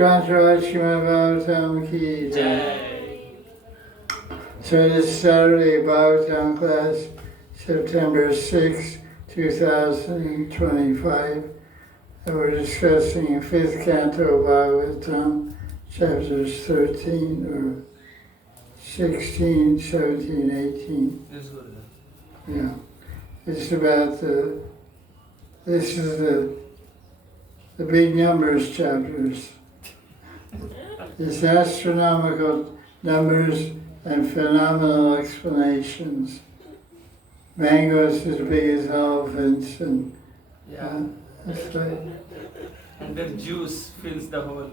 Canto Srimad Bhagavatam ki jai. So this Saturday Bhagavatam class, September 6, 2025, and we're discussing 5th Canto Bhagavatam, chapters 13 or 16, 17, 18. Yeah. It's about this is the big numbers chapters. It's astronomical numbers and phenomenal explanations. Mangoes as big as elephants and that's right. And their juice fills the whole.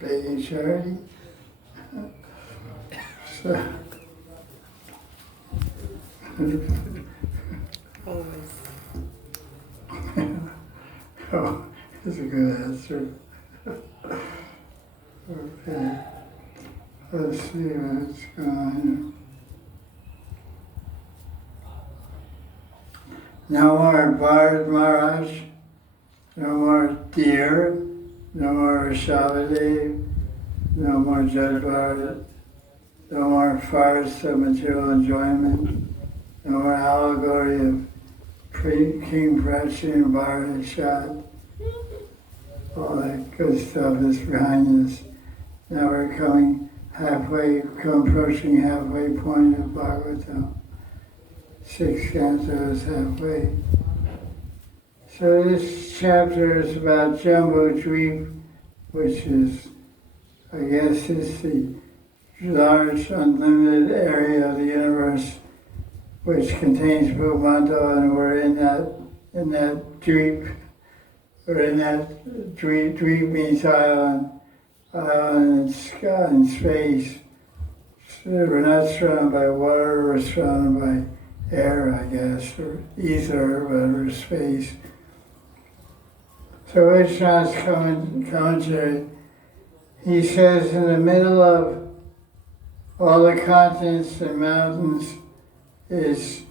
Begging charity. So, Always. oh, that's a good answer. Okay. Let's see what's going on. No more Bard Maharaj, no more deer, no more Shavade, no more Jadbharat, no more farce of material enjoyment, no more allegory of King Prachin, Bharat, Shad. All that good stuff is behind us. Now we're approaching halfway point of Bhagavatam. 6 cantos halfway. So this chapter is about Jumbo Dweep, which is, I guess, is the large unlimited area of the universe which contains Bhumanda, and we're in that dweep. We're in that dweep. Dweep means island and sky and space. So we're not surrounded by water, we're surrounded by air, I guess, or ether, whatever, space. So Vishnu's commentary, he says in the middle of all the continents and mountains is,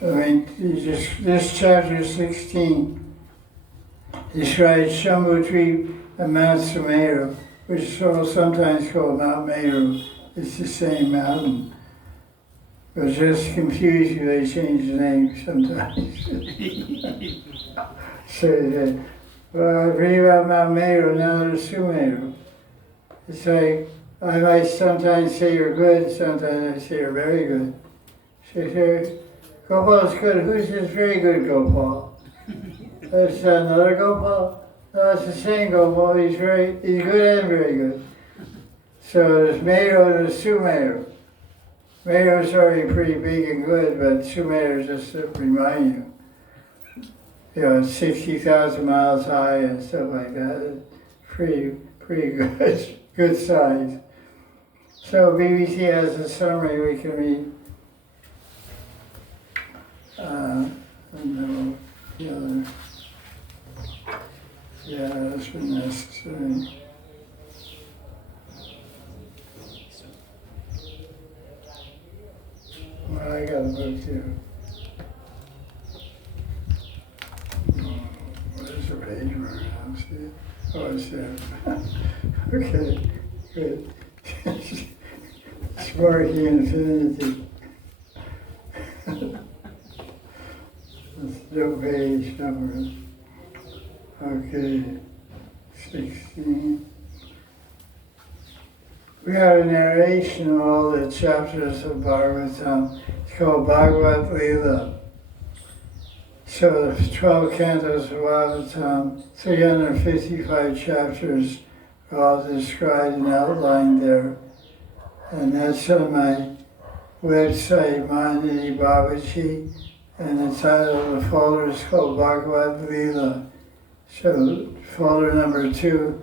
this chapter 16 describes Shambhudweep and Mount Sumeru, which is sometimes called Mount Meru. It's the same mountain. But just to confuse you, they change the name sometimes. So well, I read about Mount Meru, now there's Sumeru. It's like, I might sometimes say you're good, sometimes I say you're very good. So Gopal's good. Who's this very good Gopal? That's another Gopal? No, it's the same Gopal. He's good and very good. So there's Meru and there's Sumeru. Meru's already pretty big and good, but Sumeru, just to remind you, it's 60,000 miles high and stuff like that. It's pretty good, good size. So BBC has a summary we can read. That's been necessary. Well, I got a book too. Where's the page where I see it? Oh, it's there. Okay, good. Sparky infinity. That's no page number. Okay, 16. We have a narration of all the chapters of Bhagavatam. It's called Bhagavad Leela. So the 12 cantos of Bhagavatam, 355 chapters are all described and outlined there. And that's on my website, Mahanidhi Babaji, and the title of the folder is called Bhagavad Leela. So folder number 2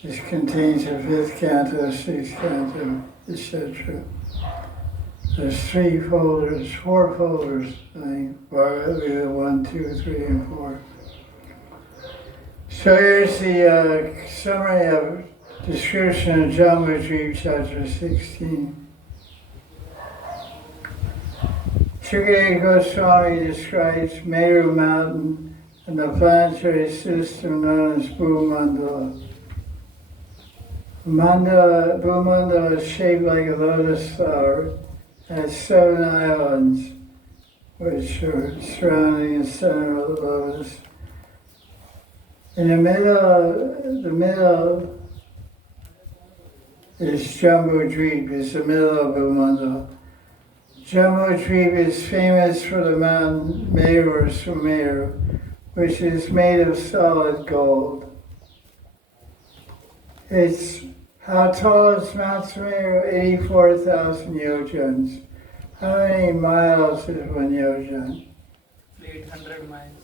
just contains the 5th canto, 6th canto, etc. There's 4 folders, I think, Bhagavad Leela 1, 2, 3, and 4. So here's the summary of description of Jambudweep, chapter 16. Sri Goswami describes Meru Mountain and the planetary system known as Bhumandala. Bhumandala is shaped like a lotus flower, has 7 islands, which are surrounding the center of the lotus. In the middle is Jambu Dweep, is the middle of Bhumandala. Jambu Dweep is famous for the mountain Meru or Sumeru, which is made of solid gold. How tall is Mount Sumeru? 84,000 yojans. How many miles is 1 yojan? 800 miles.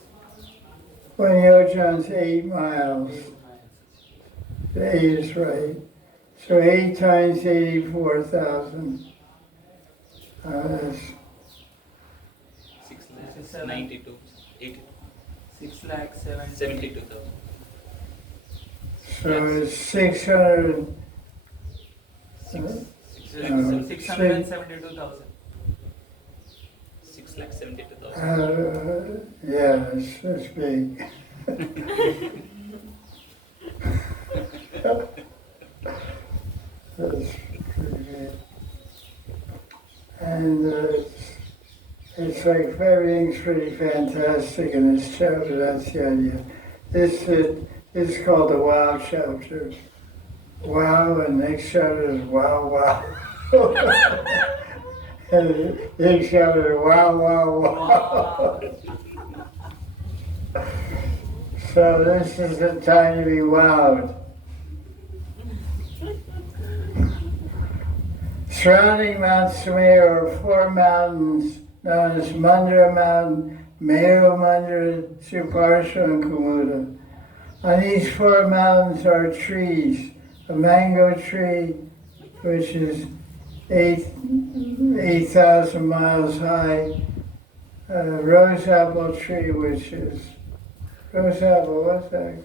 1 yojan is 8 miles. The 8 is right. So 8 times 84,000. That's 692, 80, 6,72,000. so it's 600. 672,000. 672,000. Yeah, it's big. That's pretty good. And it's like everything's pretty fantastic in this chapter. That's the idea. This is called the Wow chapter. Wow, and next chapter is Wow, wow. And the next chapter is Wow, wow, wow. So this is the time to be wowed. Surrounding Mount Sumeru are 4 mountains known as Mandara Mountain, Meru Mandara, Suparsha, and Kumuda. On these 4 mountains are trees, a mango tree, which is 8,000 miles high, a rose apple tree, which is, rose apple, what's that?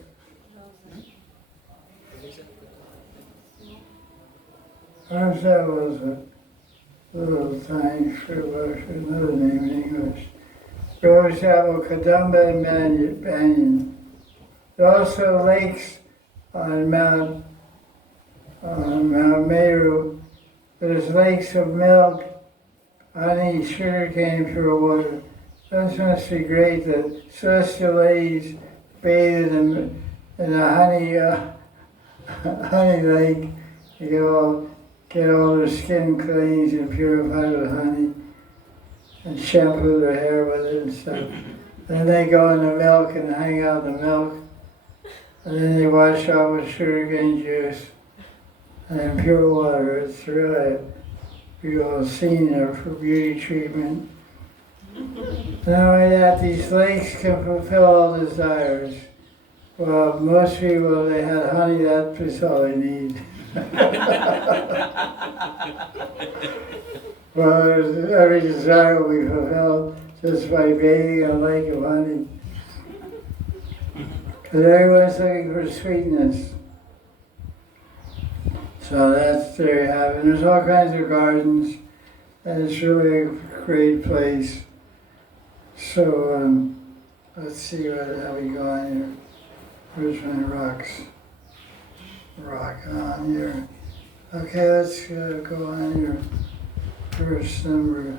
Rose apple is a little tiny fruit, what's another name in English? Rose apple, Kadamba, and banyan. There are also lakes on Mount Meru. There's lakes of milk, honey, sugarcane, pure water. Those must be great. The celestial ladies bathed in a honey lake. You get all their skin cleansed and purified with honey, and shampoo their hair with it and stuff. Then they go in the milk and hang out in the milk. And then they wash off with sugarcane juice and then pure water. It's really a beautiful scene there for beauty treatment. Not only that, these lakes can fulfill all desires. Well, most people, they had honey, that's all they need. Well, every desire will be fulfilled just by bathing in a lake of honey. Because everyone's looking for sweetness. So that's, there you have it. And there's all kinds of gardens, and it's really a great place. So let's see how we go on here. Where's my rocks? Rock on here. Okay, let's go on here. Verse number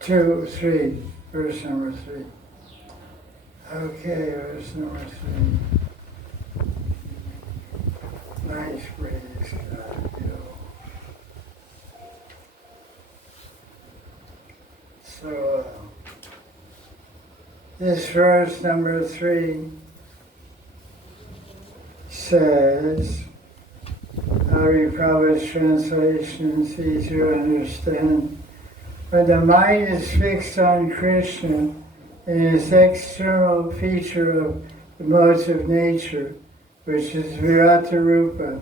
2, 3. Verse number 3. Okay, verse number 3. Nice breeze, beautiful. So, this verse number 3 says, I'll read Prabhupada's translation, it's easier to understand. When the mind is fixed on Krishna in its external feature of the modes of nature, which is Virata Rupa,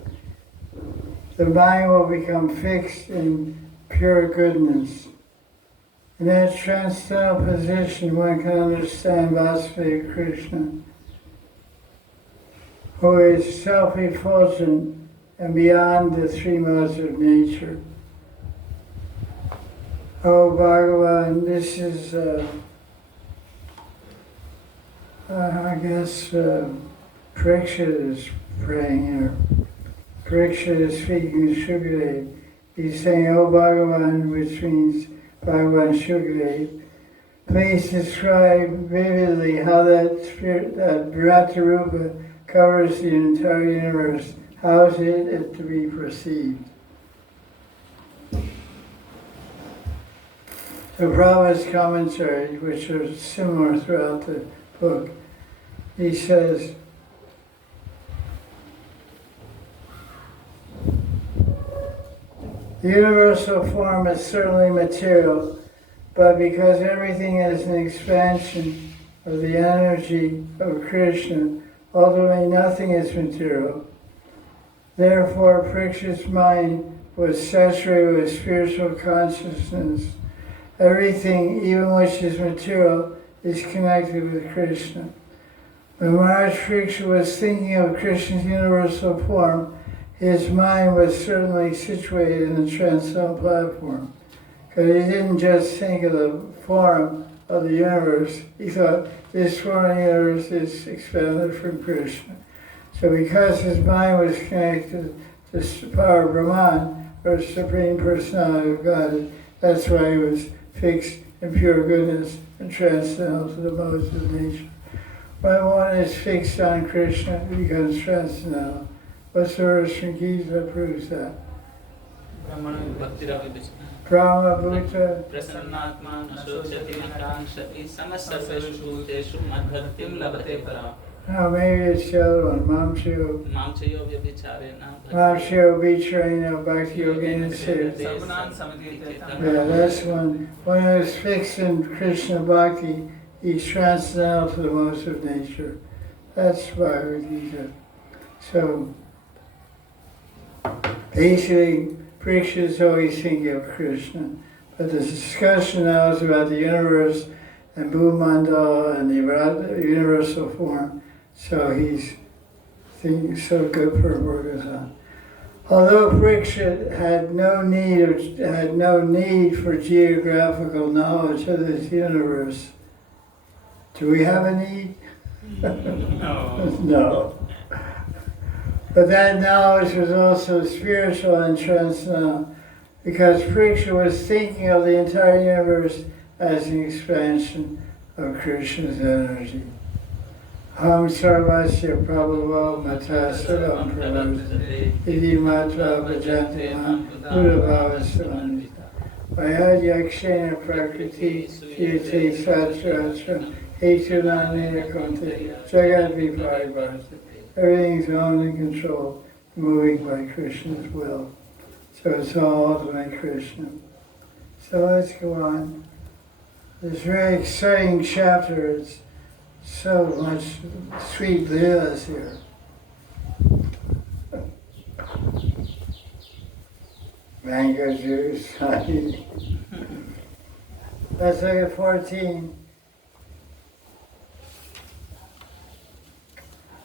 the mind will become fixed in pure goodness. In that transcendental position, one can understand Vasudeva Krishna, who is self-effulgent and beyond the three modes of nature. Oh Bhagavan, this is, I guess, Parikshit is praying here. Parikshit is speaking to Shukadev. He's saying, oh Bhagavan, which means Bhagavan Shukadev, please describe vividly how that spirit, that Virata covers the entire universe. How is it to be perceived? The Prabhupada's commentaries, which are similar throughout the book, he says, the universal form is certainly material, but because everything is an expansion of the energy of Krishna, ultimately nothing is material. Therefore, Parikshit's mind was saturated with spiritual consciousness. Everything, even which is material, is connected with Krishna. When Maharaj Parikshit was thinking of Krishna's universal form, his mind was certainly situated in the transcendental platform. Because he didn't just think of the form of the universe, he thought this form of the universe is expanded from Krishna. So because his mind was connected to the power of Brahman, or Supreme Personality of God, that's why he was fixed in pure goodness and transcendental to the modes of nature. When one is fixed on Krishna, it becomes transcendental. What's the verse from Gita that proves that? Brahma Bhuta Prasannatma nasochyati nakanshati samasarveshu bhuteshu madbhaktim labhate para. Now maybe it's the other one. Mamshu Mamchayo vyabhicharena Mamshu Vicharena Bhakti Yogena Siddha. Sarvanan Samadhi Yeah, that's one. When he was fixed in Krishna Bhakti, he's transcendental to the modes of nature. That's Bhagavad Gita. So basically, Parikshit is always thinking of Krishna. But the discussion now is about the universe and Bhumandala and the universal form. So he's thinking, so good Purpura goes on. Although Parikshit had no need for geographical knowledge of this universe, do we have a need? No. No. But that knowledge was also spiritual and transcendental, because Parikshit was thinking of the entire universe as an expansion of Krishna's energy. Ham sarvasya prabhavo matasaram pravasate iti matva bhajanti mam buddhavava samanvita. Vayad yakshena prakriti yate satratra hetunanena konte jagat viparibhati. Everything's owned and controlled, moving by Krishna's will. So it's all ultimately Krishna. So let's go on. This very exciting chapter. It's so much sweet leelas here. Mango juice, honey. Let's look at 14.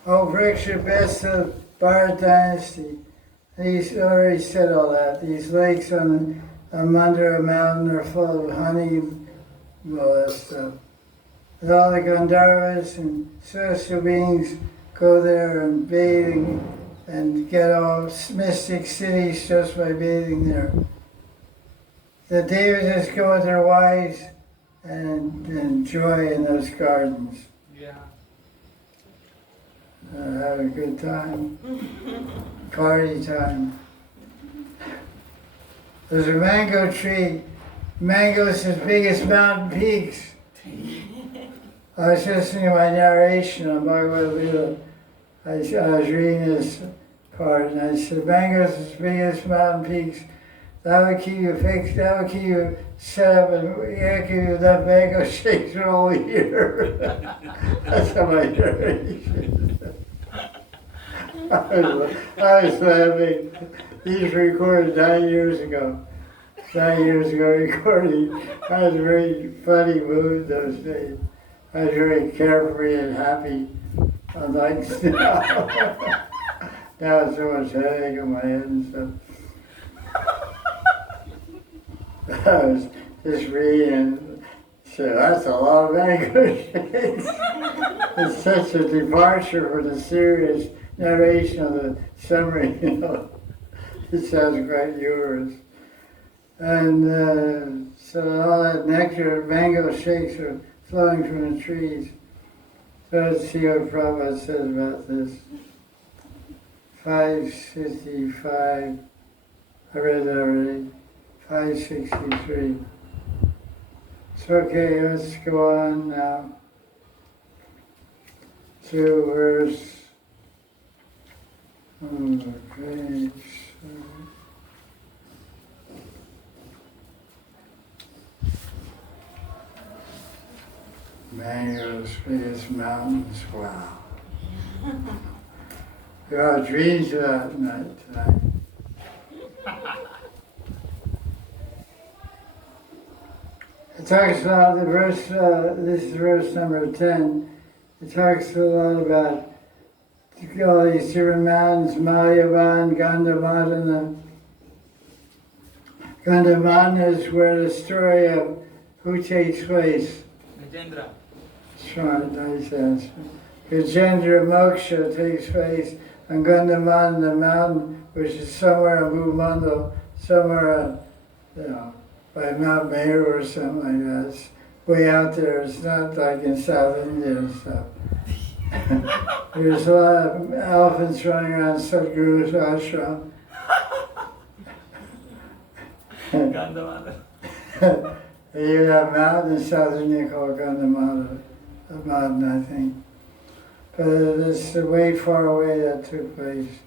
Oh, Parikshit, best of Bharat dynasty. He's already said all that. These lakes on Mandara mountain are full of honey and all that stuff. And all the Gandharvas and celestial beings go there and bathe and get all mystic cities just by bathing there. The Devas go with their wives and enjoy in those gardens. Yeah. Have a good time. Party time. There's a mango tree. Mangoes as big as mountain peaks. I was listening to my narration on Bhagavad Gita. I was reading this part and I said, mangoes as big as mountain peaks. That would keep you fixed, that would keep you set up, and give you enough mango shakes for all year. That's how my narration. I was laughing. These were recorded 9 years ago. 9 years ago recording. I was in a very funny mood those days. I was very carefree and happy, unlike now. Now it's so much headache in my head and stuff. I was just reading, so that's a lot of language. It's such a departure from the serious narration of the summary, you know. It sounds quite yours. And so all that nectar, mango shakes are flowing from the trees. So let's see what Prabhupada says about this. 565, I read that already. 563. It's okay, let's go on now to verse, page, mangoes, biggest mountains, wow. We all dreams of that night tonight. It talks about the verse, this is verse number 10. It talks a lot about all these different mountains, Mayavan, Gandhamadana. Gandhamadana is where the story of who takes place. Gajendra. Smart, nice answer. Gajendra Moksha takes place on Gandhamadana, the mountain, which is somewhere in Bhumandal, somewhere, by Mount Meru or something like that. It's way out there. It's not like in South India and stuff. There's a lot of elephants running around Sadhguru's ashram. Gandhamada. You have a mountain in South India called Gandhamada, Madan, I think. But it's way far away that took place.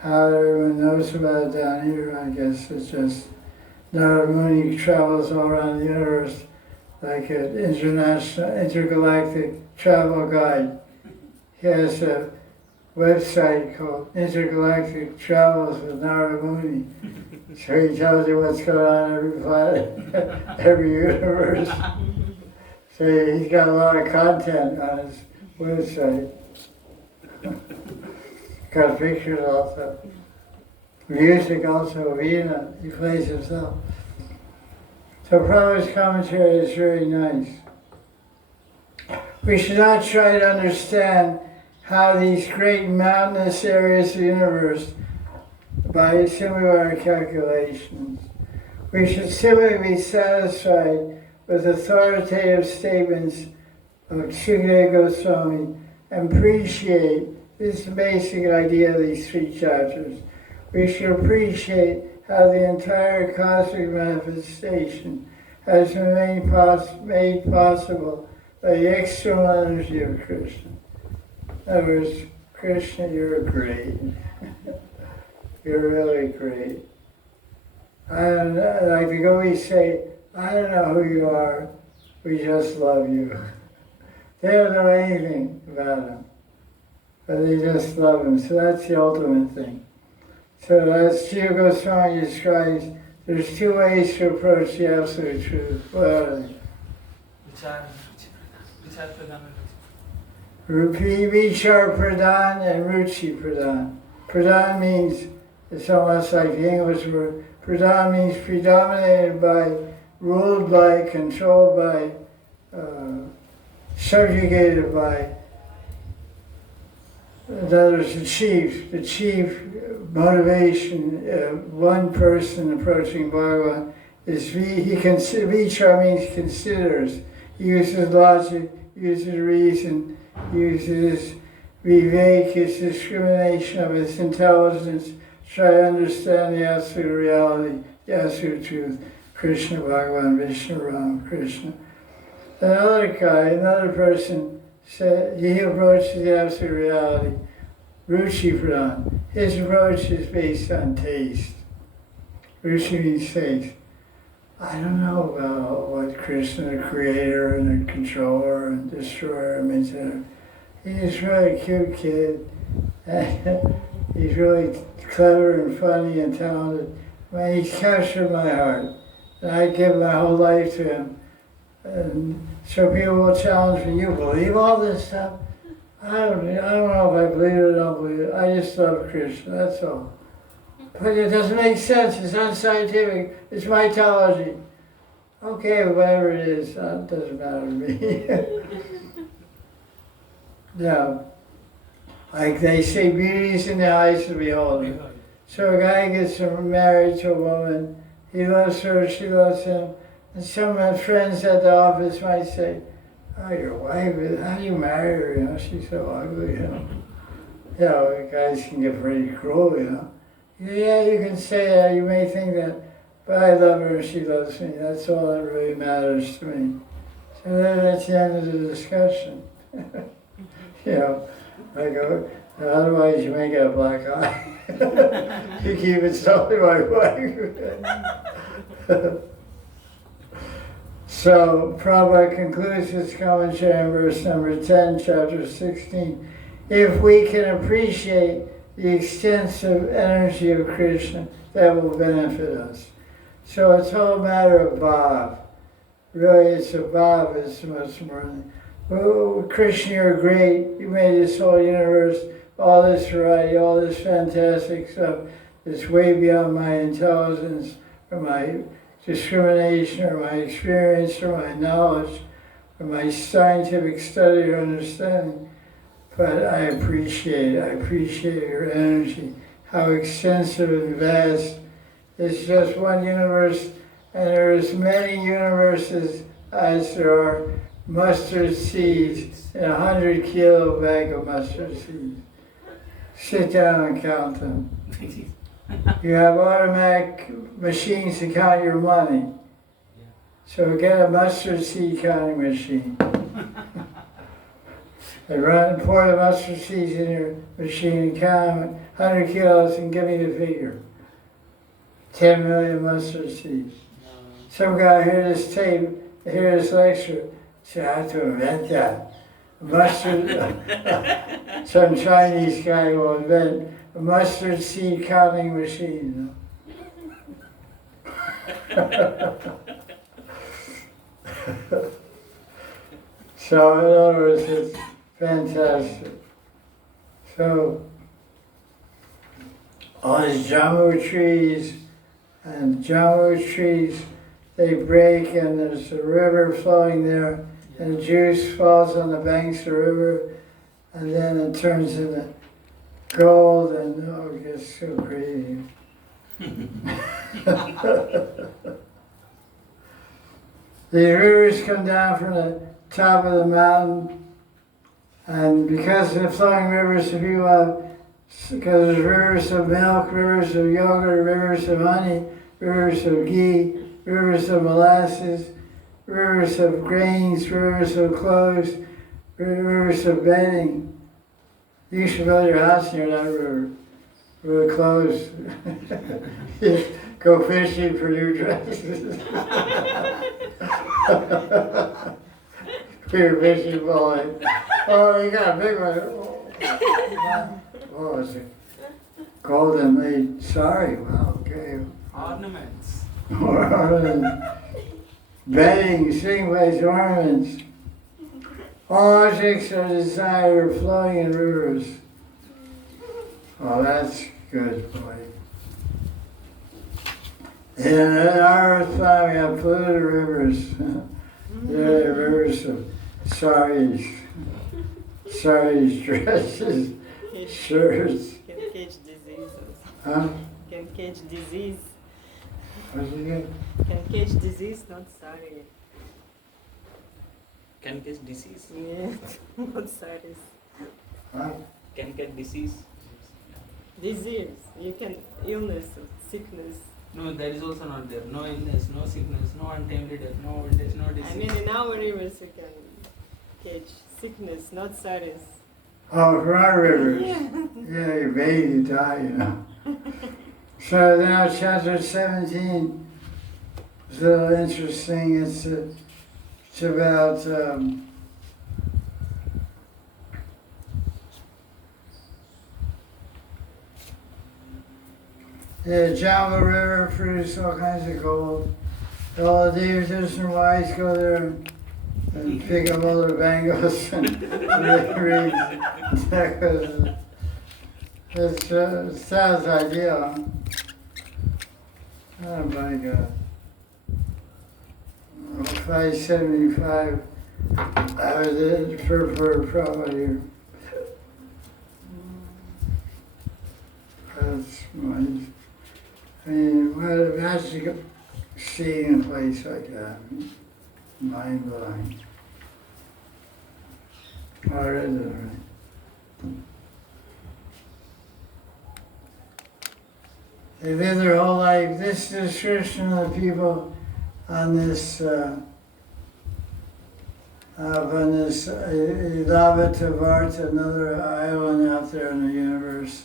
How everyone knows about it down here, I guess it's just Narada Muni travels all around the universe like an international, intergalactic travel guide. He has a website called Intergalactic Travels with Narada Muni. So he tells you what's going on on every planet, every universe. So he's got a lot of content on his website. Got pictures also. Music also, Veena, he plays himself. So Prabhupada's commentary is very nice. We should not try to understand how these great mountainous areas of the universe by similar calculations. We should simply be satisfied with authoritative statements of Sukadeva Goswami and appreciate this basic idea of these three chapters. We should appreciate how the entire cosmic manifestation has been made possible by the external energy of Krishna. In other words, Krishna, you're great. You're really great. Like the gopis say, I don't know who you are, we just love you. They don't know anything about him, but they just love him. So that's the ultimate thing. So as Jiva Goswami describes, there's two ways to approach the absolute truth. What are they? Vichar Pradhan and Ruchi Pradhan. Pradhan means, it's almost like the English word, Pradhan means predominated by, ruled by, controlled by, subjugated by. In other words, the chief motivation of one person approaching Bhagavan is Vichar means considers. He uses logic, uses reason, uses vivek, his discrimination of his intelligence, to try to understand the absolute reality, the absolute truth, Krishna, Bhagavan, Vishnu, Ram, Krishna. Another person, he approaches the absolute reality, Ruchi Pradhan. His approach is based on taste. Ruchi means taste. I don't know about what Krishna, the creator and the controller and destroyer, means. He's really a cute kid. He's really clever and funny and talented. Man, he's captured my heart. And I give my whole life to him. And so people will challenge me, you believe all this stuff? I I don't know if I believe it or don't believe it. I just love Krishna, that's all. But it doesn't make sense, it's unscientific, it's mythology. Okay, whatever it is, it doesn't matter to me. Yeah. Like they say, beauty is in the eyes of the beholder. So a guy gets married to a woman, he loves her, she loves him, and some of my friends at the office might say, oh, your wife, how do you marry her? You know, she's so ugly, you know. You know, guys can get pretty cruel, you know. Yeah, you can say that, you may think that, but I love her and she loves me. That's all that really matters to me. So that's the end of the discussion. You know, I go, otherwise you may get a black eye. You keep insulting my wife. So Prabhupada concludes his commentary in verse number 10, chapter 16. If we can appreciate the extensive energy of Krishna, that will benefit us. So it's all a matter of bhav. Really, it's a bhav, it's much more than, oh, Krishna, you're great. You made this whole universe, all this variety, all this fantastic stuff. It's way beyond my intelligence or my discrimination or my experience or my knowledge or my scientific study or understanding. But I appreciate your energy, how extensive and vast. It's just one universe, and there are as many universes as there are mustard seeds in 100-kilo bag of mustard seeds. Sit down and count them. You have automatic machines to count your money. So get a mustard seed counting machine. And pour the mustard seeds in your machine and count them 100 kilos and give me the figure. 10 million mustard seeds. Some guy heard this tape, heard this lecture, said, I have to invent that. Mustard, some Chinese guy will invent a mustard seed counting machine. You know? So in other words, it's fantastic. So all these jammu trees and jammu trees, they break and there's a river flowing there and the juice falls on the banks of the river and then it turns into gold and oh, it gets so crazy. The rivers come down from the top of the mountain, and because they're flowing rivers, if you because there's rivers of milk, rivers of yogurt, rivers of honey, rivers of ghee, rivers of molasses, rivers of grains, rivers of clothes, rivers of bedding. You should build your house near that river. With clothes. Go fishing for new dresses. Your fishing pole. Oh, you got a big one. Oh, it's a golden lead. Sorry, well, okay. Ornaments. Ornaments. Bedding, singlace, ornaments. All objects of desire are flowing in rivers. Oh, that's good, boy. In our earth planet, we have polluted rivers. They're rivers of saris, dresses, shirts. Can catch diseases. Huh? Can catch disease. What's it again? Can catch disease, not sorry. Can catch disease. Yeah, not sorry. Huh? Can get disease. Disease. You can illness, sickness. No, that is also not there. No illness, no sickness, no untimely death, no old age, no disease. I mean, in our rivers you can catch sickness, not sorrows. Oh, from our rivers. Yeah. Yeah, you bathe, you die, you know. So now chapter 17 is a little interesting. It's about the Java River produces all kinds of gold. All the devotees and wise go there and and pick up all the bangles and read. It sounds ideal. Oh my God. 575. I was in for probably. That's my. I mean, what imagine seeing a place like that. Mind blowing. Or is it, right? They live their whole life. This description of the people on this Ilavatavarta, another island out there in the universe.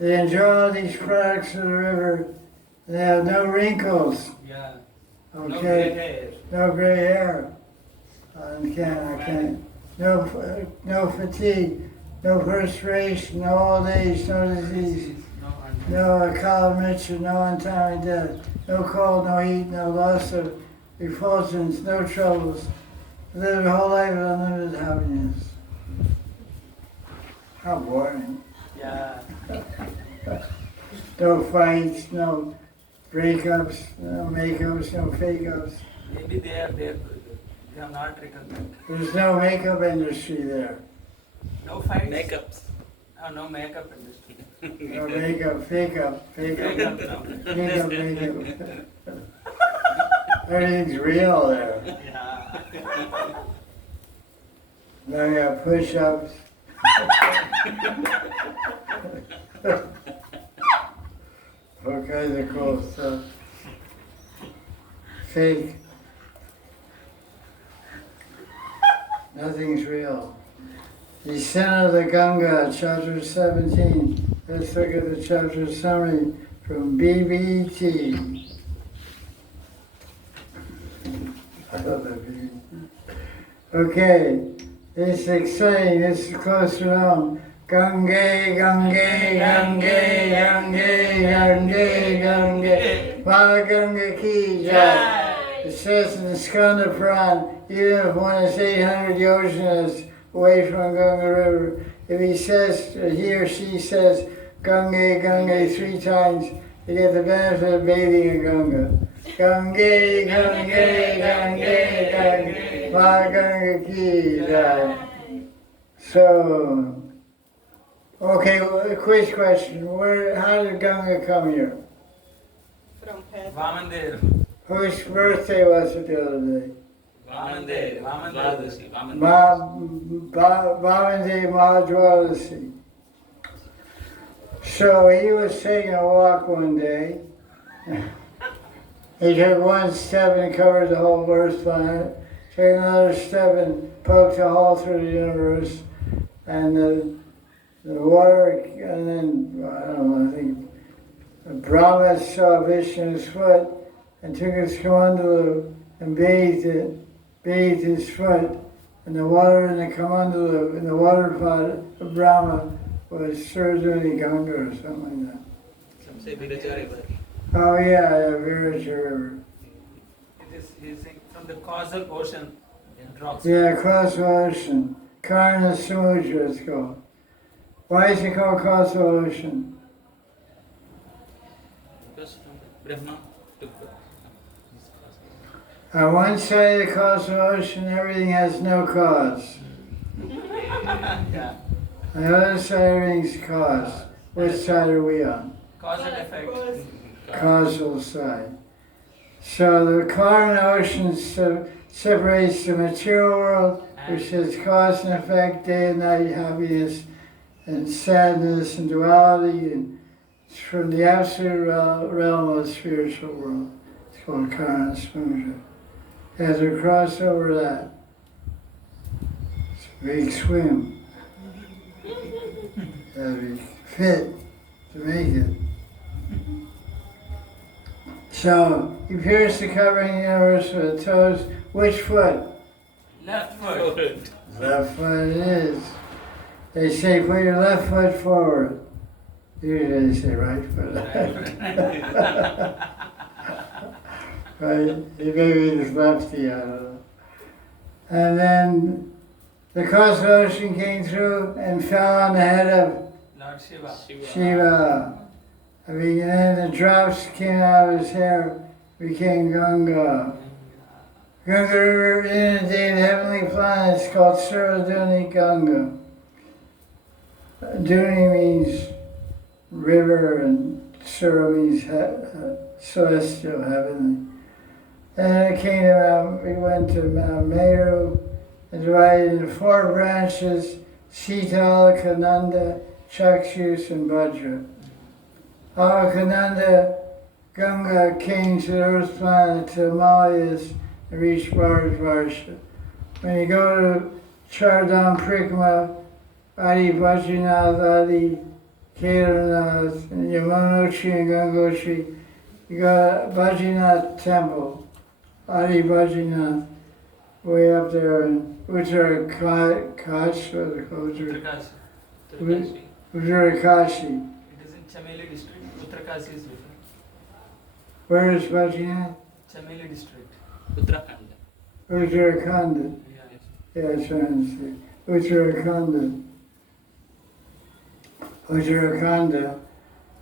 They enjoy all these products of the river. They have no wrinkles. Yeah. Okay. No gray hair. No gray hair. I can't. No fatigue. No perspiration. No old age. No disease. No calometry. No untimely death. No cold. No heat. No loss of refulgence. No troubles. Live their whole life with unlimited happiness. How boring. Yeah. No fights, no breakups, no makeups, no fake-ups. Maybe they have not recognized. There's no makeup industry there. No fights. Makeups. Oh, no makeup industry. No makeup, fake-up. Makeup, no. Makeup. Everything's real there. Yeah. Now you have push-ups. All kinds of cool stuff. Fake. Nothing's real. Descent of the Ganga, chapter 17. Let's look at the chapter summary from BBT. I love that BBT. Okay, it's exciting. This is close to home. Gange, Gange, Gange, Gange, Gange, Gange. Mama Ganga ki jai. It says in the Skanda Puran, even if one is 800 yojanas away from Ganga River, if he or she says Gange, Gange 3 times, you get the benefit of bathing in Ganga. Gange, Gange, Gange, Gange. Mama Ganga ki jai. So. Okay, well, a quiz question. How did Ganga come here? From heaven. Vamandir. Whose birthday was it the other day? Vamandir. Vamandir. Vamandir Mahadwadasi. So he was taking a walk one day. He took one step and covered the whole earth planet. Took another step and poked a hole through the universe. And the water, and then, I don't know, I think Brahma saw Vishnu's foot and took his kamandalu and bathed his foot, and the water in the kamandalu, in the water pot of Brahma was Surjuni Ganga or something like that. Some say Virajya River. Oh yeah, Virajya River. It is from the causal ocean. It drops. Yeah, across the ocean. Karna Samudra it's called. Why is it called causal ocean? Because from the Brahma took On one side of the causal ocean, everything has no cause. Yeah. On the other side, everything's cause. Which side are we on? Cause and effect. Causal side. So the Karna ocean separates the material world, which is cause and effect, day and night, happiness and sadness and duality, and it's from the absolute realm of the spiritual world. It's called Karna Samudra. As we cross over that, it's a big swim. As we fit to make it. So, he pierced the covering universe with the toes. Which foot? Left foot. Left foot it is. They say put your left foot forward. Usually they say right foot. Right? Maybe he's lefty, I don't know. And then the cosmic ocean came through and fell on the head of Lord Shiva. Shiva. I mean, and then the drops came out of his hair, became Ganga. Ganga River inundated heavenly planets called Suraduni Ganga. Duni means river and Sura means celestial, heavenly. And it came to Mount, we went to Mount Meru and divided into 4 branches, Sita, Alaknanda, Chakshus, and Vajra. Alaknanda, Ganga came to the earth planet, to the Himalayas, and reached Bharatvarsha. When you go to Chardham Prikrama, Adi Bajrinath, Adi Kedarnath, and Yamunotri and Gangotri, you got Bajrinath Temple, Adi Bajrinath, way up there in Uttarakash, Uttarakashi. It is in Chameli district. Uttarakashi is different. Where is Bajrinath? Chameli district. Uttarakhand. Uttarakhand. Yeah. Yeah, I'm trying to see. Uttarakhand. Uttarakhand.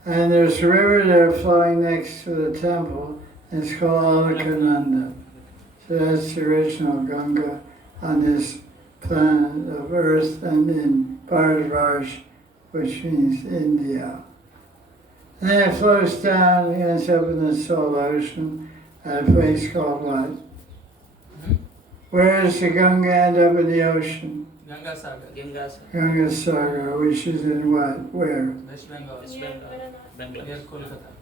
And there's a river there flowing next to the temple, and it's called Alaknanda. So that's the original Ganga on this planet of Earth and in Bharatvarsh, which means India. And then it flows down and ends up in the Solar Ocean at a place called what? Where does the Ganga end up in the ocean? Ganga Sagar. Ganga Sagar, which is in what? Where? West Bengal. West Bengal. Near Bengal. Kolkata.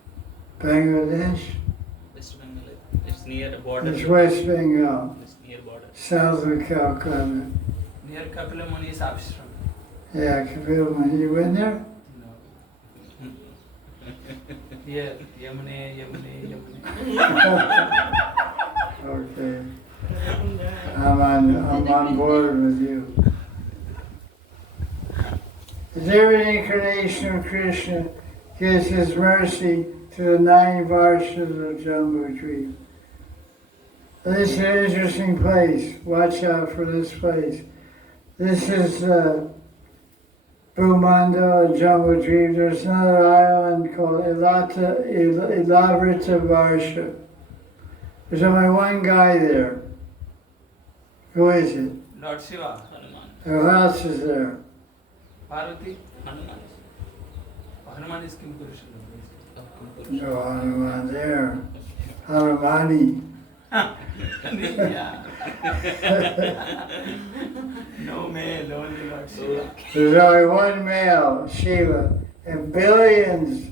Bangladesh? West Bengal. It's near the border. It's West Bengal, It's near border. south of Calcutta. Near Kapila Muni's ashram. Yeah, Kapil, you went there? No. Here, Yamune. Okay. I'm on board with you. Every incarnation of Krishna gives his mercy to the 9 varshas of Jambudvipa. This is an interesting place. Watch out for this place. This is Bhumanda, Jambudvipa. There's another island called Ilavrita Varsha. There's only one guy there. Who is it? Lord Shiva. Hanuman. Who else is there? Parvati. Hanuman. Hanuman is Kim Purusha. No Hanuman there. Hanumani. Yeah. No male, only Lord Shiva. There's only one male, Shiva, and billions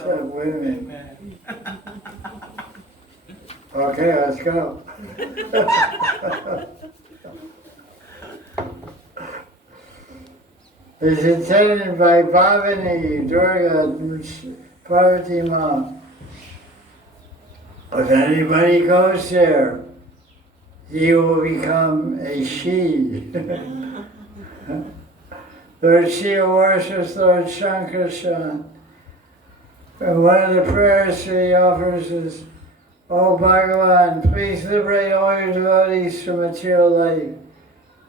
of women. Okay, let's go. It's intended by Bhavani, Durga, Parvati Ma. If anybody goes there, he will become a she. Lord Shiva worships Lord Shankarshan. And one of the prayers he offers is, "O Bhagavan, please liberate all your devotees from material life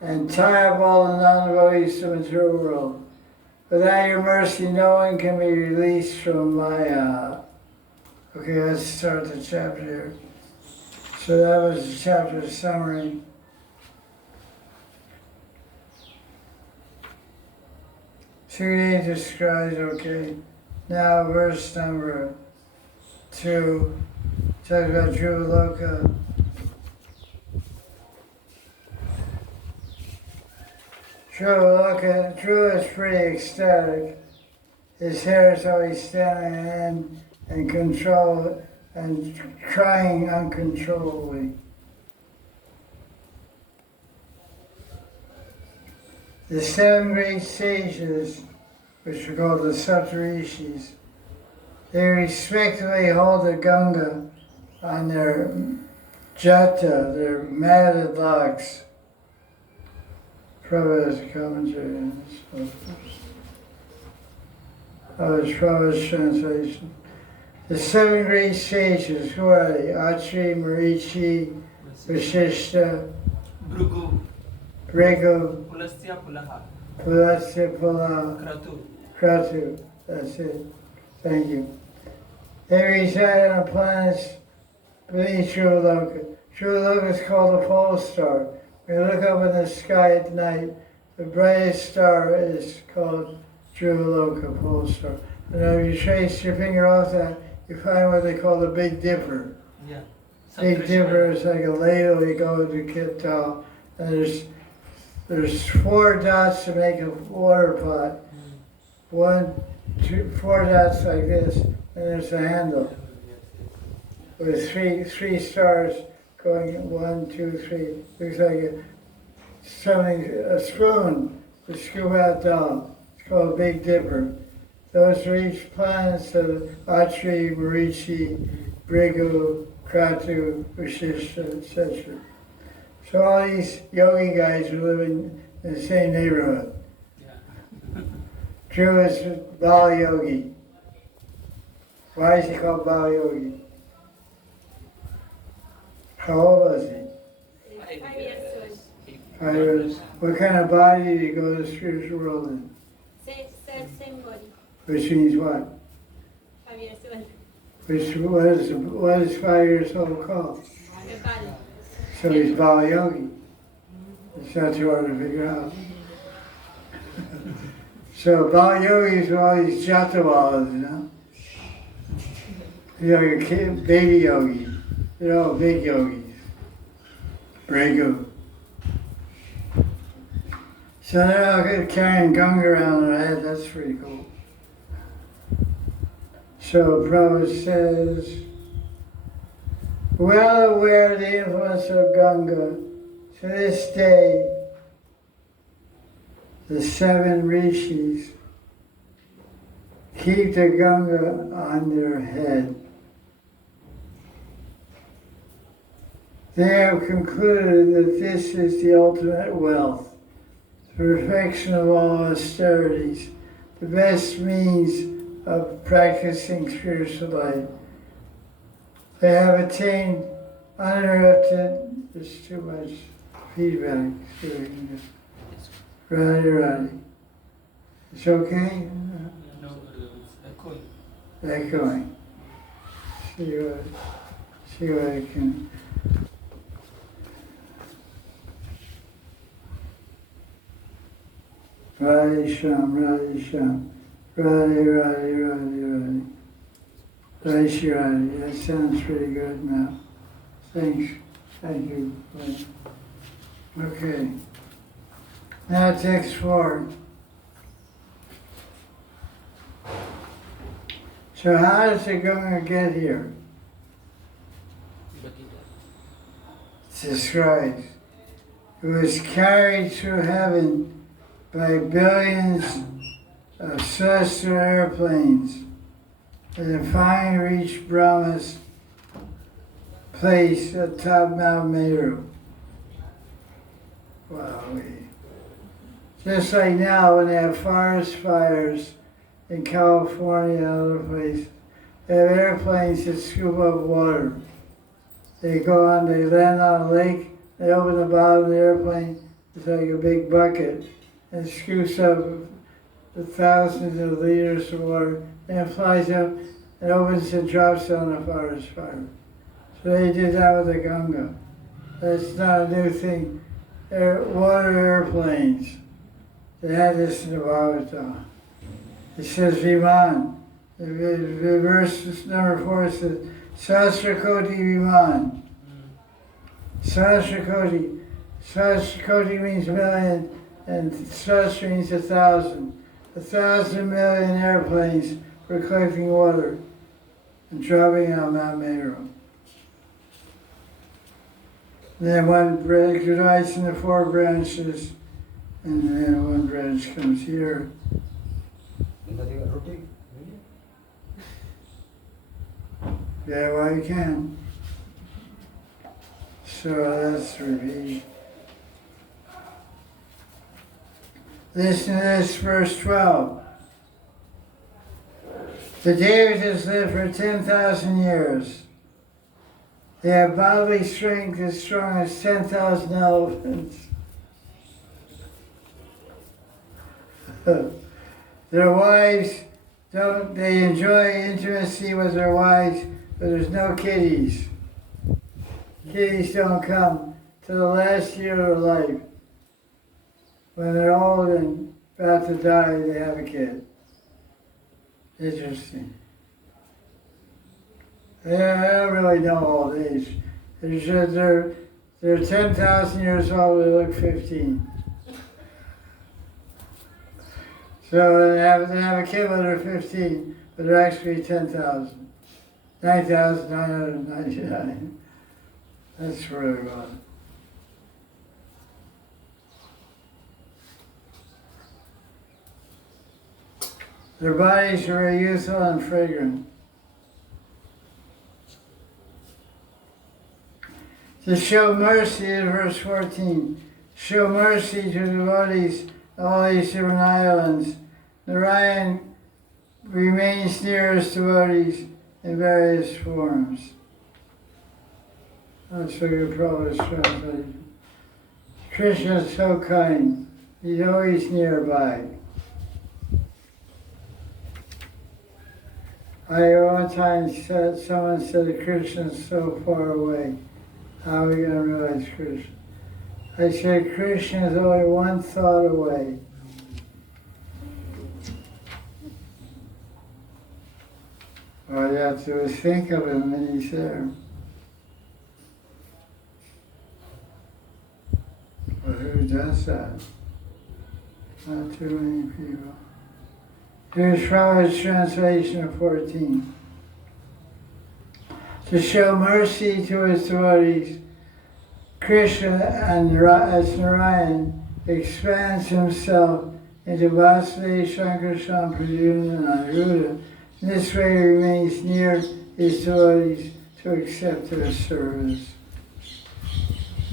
and tie up all the non-devotees to the material world. Without your mercy, no one can be released from Maya." Okay, let's start the chapter here. So that was the chapter summary. Sukadeva describes, okay. Now verse number 2, talks about Dhruva Loka. Dhruva is pretty ecstatic. His hair is always standing and control and crying uncontrollably. The 7 great sages, which are called the Saptarishis, they respectively hold the Ganga on their jata, their matted locks. Prabhupada's commentary on this. Oh, it's Prabhupada's translation. The 7 great sages, who are they? Atri, Marichi, Vasishta, Bhrigu, Bhrigu, Pulasya, Pulaha, Pulasya, Pula, Kratu. Kratu. That's it. Thank you. They reside on the planets beneath True Loka. True Loka is called the pole star. When you look up in the sky at night, the brightest star is called True Loka, pole star. And if you trace your finger off that, you find what they call the Big Dipper. Yeah. Big Dipper is like a ladle you go to Kittal, and there's 4 dots to make a water pot. 1, 2, 4 dots like this, and there's a handle with three stars going 1, 2, 3. Looks like a spoon to scoop out down. It's called Big Dipper. Those are each planets of Atri, Marichi, Bhrigu, Kratu, Vasishta, etc. So all these yogi guys are living in the same neighborhood. Yeah. Drew is Bal Yogi. Why is he called Bal Yogi? How old was he? 5 years old. 5 years. What kind of body did he go to the spiritual world in? Same body. Which means what? 5 years old. What is 5 years old called? The body. So he's Bal Yogi. It's not too hard to figure out. So Bal Yogis are all these Jatawalas, you know? You're a kid, baby yogi. They're all big yogis. Bhrigu. So they're all carrying Ganga around their head. That's pretty cool. So Prabhupada says, well aware of the influence of Ganga, to this day, the 7 rishis keep the Ganga on their head. They have concluded that this is the ultimate wealth, the perfection of all austerities, the best means of practicing spiritual life. They have attained uninterrupted, there's too much feedback. Right. It's okay? No, it's echoing. Echoing. See what I can. Radhe Sham, Radhe Sham, Radhe, Radhe, Radhe, Radhe. Radhe Shri Radhe. That sounds pretty good now. Thanks. Thank you. Okay. Now text 4. So how is it going to get here? It's described. It was carried through heaven by billions of celestial airplanes, and finally reached Brahma's place atop Mount Meru. Wow. Just like now when they have forest fires in California and other places, they have airplanes that scoop up water. They land on a lake, they open the bottom of the airplane, it's like a big bucket, and scoops up the thousands of liters of water, and it flies up and opens and drops on the forest fire. So they did that with the Ganga. That's not a new thing. They're water airplanes. They had this in the Bhagavatam. It says Viman. The verse number 4 says Sahasrakoti Viman. Sahasrakoti. Sahasrakoti means million, and Sahasra means 1,000. 1,000 million airplanes were collecting water and dropping on Mount Meru. Then one branch divides into 4 branches, and then one branch comes here. Yeah, well, you can. So let's repeat. Listen to this, verse 12. The Devatas live for 10,000 years. They have bodily strength as strong as 10,000 elephants. Their wives they enjoy intimacy with their wives, but there's no kiddies. Kiddies don't come till the last year of their life. When they're old and about to die, they have a kid. Interesting. Yeah, I don't really know all these. They're 10,000 years old, they look 15. So they have a kid when they're 15, but they're actually 10,000. 9,999. That's really good. Their bodies are very youthful and fragrant. To show mercy in verse 14. Show mercy to devotees of all these different islands. Narayan remains near his devotees in various forms. That's what your Prabhupada's translation. Krishna is so kind. He's always nearby. I one time someone said that Krishna is so far away. How are we going to realize Krishna? I said Krishna is only one thought away. All you have to do is think of him and he's there. But who does that? Not too many people. Here's Prabhupada's translation of 14. To show mercy to his devotees, Krishna as Narayan expands himself into Vasudeva, Shankarshan, Pradyumna, and Aniruddha. In this way he remains near his devotees to accept their service.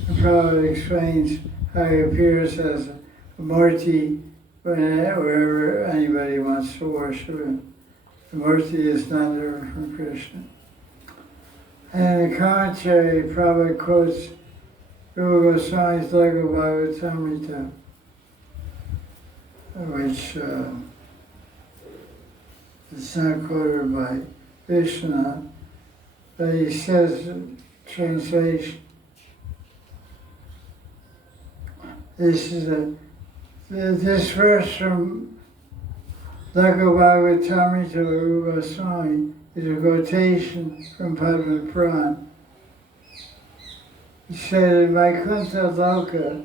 And Prabhupada explains how he appears as a Murti wherever anybody wants to worship him. The Murti is none different from Krishna. And in the commentary, Prabhupada quotes Rupa Goswami's Bhagavad Bhagavatam, which is not quoted by Krishna, but he says, translation, this verse from Bhagavad Bhagavatam to Rupa Goswami is a quotation from Padma Puran. He said, in Vaikuntha Loka,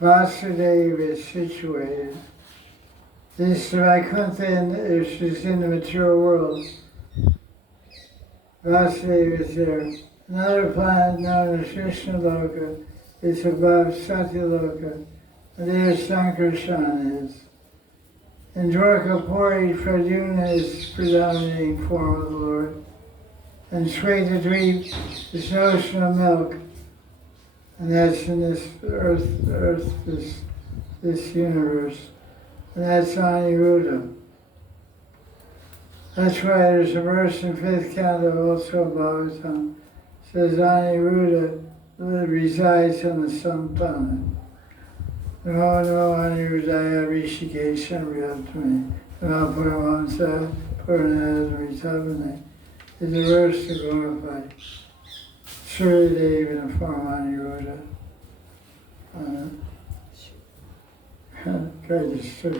Vasudeva is situated. This Vaikuntha is in the material world. Vasudeva is there. Another planet known as Krishna Loka is above Satya Loka. And there Sankarshan is. In Dwarkapuri, Pradyumna is the predominating form of the Lord. And Shvetadweep is the ocean of milk. And that's in this earth, this universe. And that's Aniruddha. That's why there's a verse in 5th Canto, also Bhagavatam, says Aniruddha resides on the sun planet. No, Aniruddhaya Rishikesham Riyatmani. Mahapuramamsa Purnadamitabane is a verse to glorify Suryadeva in the form of Aniruddha. Guy just took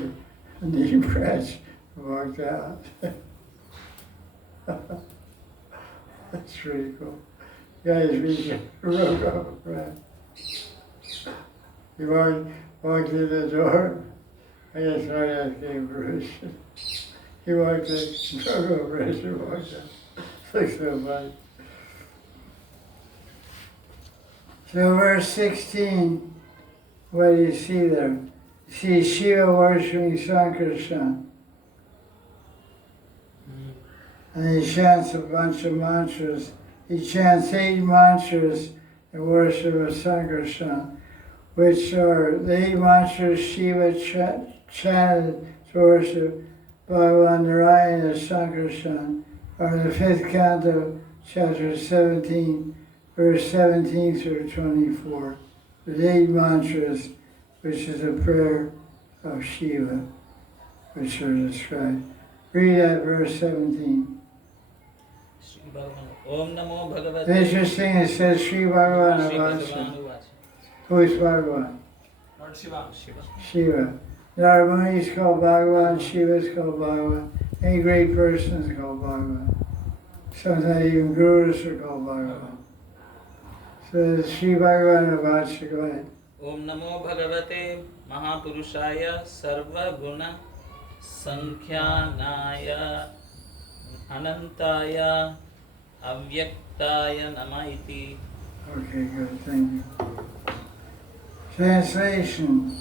a knee branch and walked out. That's pretty cool. Guys reaching a rope branch. He walked in the door. I guess Maharaj gave permission. He walked in, took a branch and walked out. Looks so funny. So verse 16, what do you see there? You see Shiva worshiping Sankarshan. And he chants a bunch of mantras. He chants 8 mantras in worship of Sankarshan. which are the 8 mantras Shiva chanted to worship Bhagavan Narayana Sankarshan, are the 5th Canto, chapter 17, verse 17 through 24. The 8 mantras, which is a prayer of Shiva, which are described. Read that verse 17. Shri Bhagavan. Om Namo Bhagavate. Interesting, it says Sri Bhagavan Shri Avacha. Bhagavan Uvacha. Who is Bhagavan? Lord Shiva. Shiva. Shiva. Narmani is called Bhagavan, Shiva is called Bhagavan. Any great person is called Bhagavan. Sometimes even gurus are called Bhagavan. So this is Sri Bhagavan Avacha. Go ahead. Om Namo Bhagavate Mahapurushaya Sarva Guna Sankhyanaya Anantaya Avyaktaya Nama iti. Okay, good. Thank you. Translation.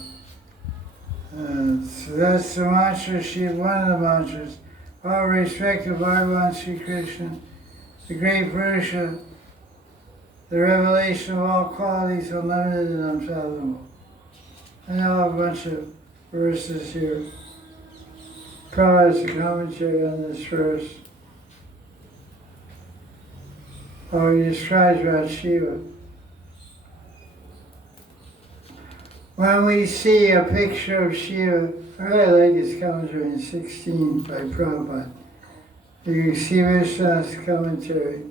So that's the mantra, one of the mantras. All respect to Bhagavan Sri Krishna, the great Purusha, the revelation of all qualities unlimited and unfathomable. I know a bunch of verses here. Prabhupada's commentary on this verse. Or he describes about Shiva. When we see a picture of Shiva, I really like his commentary in 16 by Prabhupada. You can see Vishnu's commentary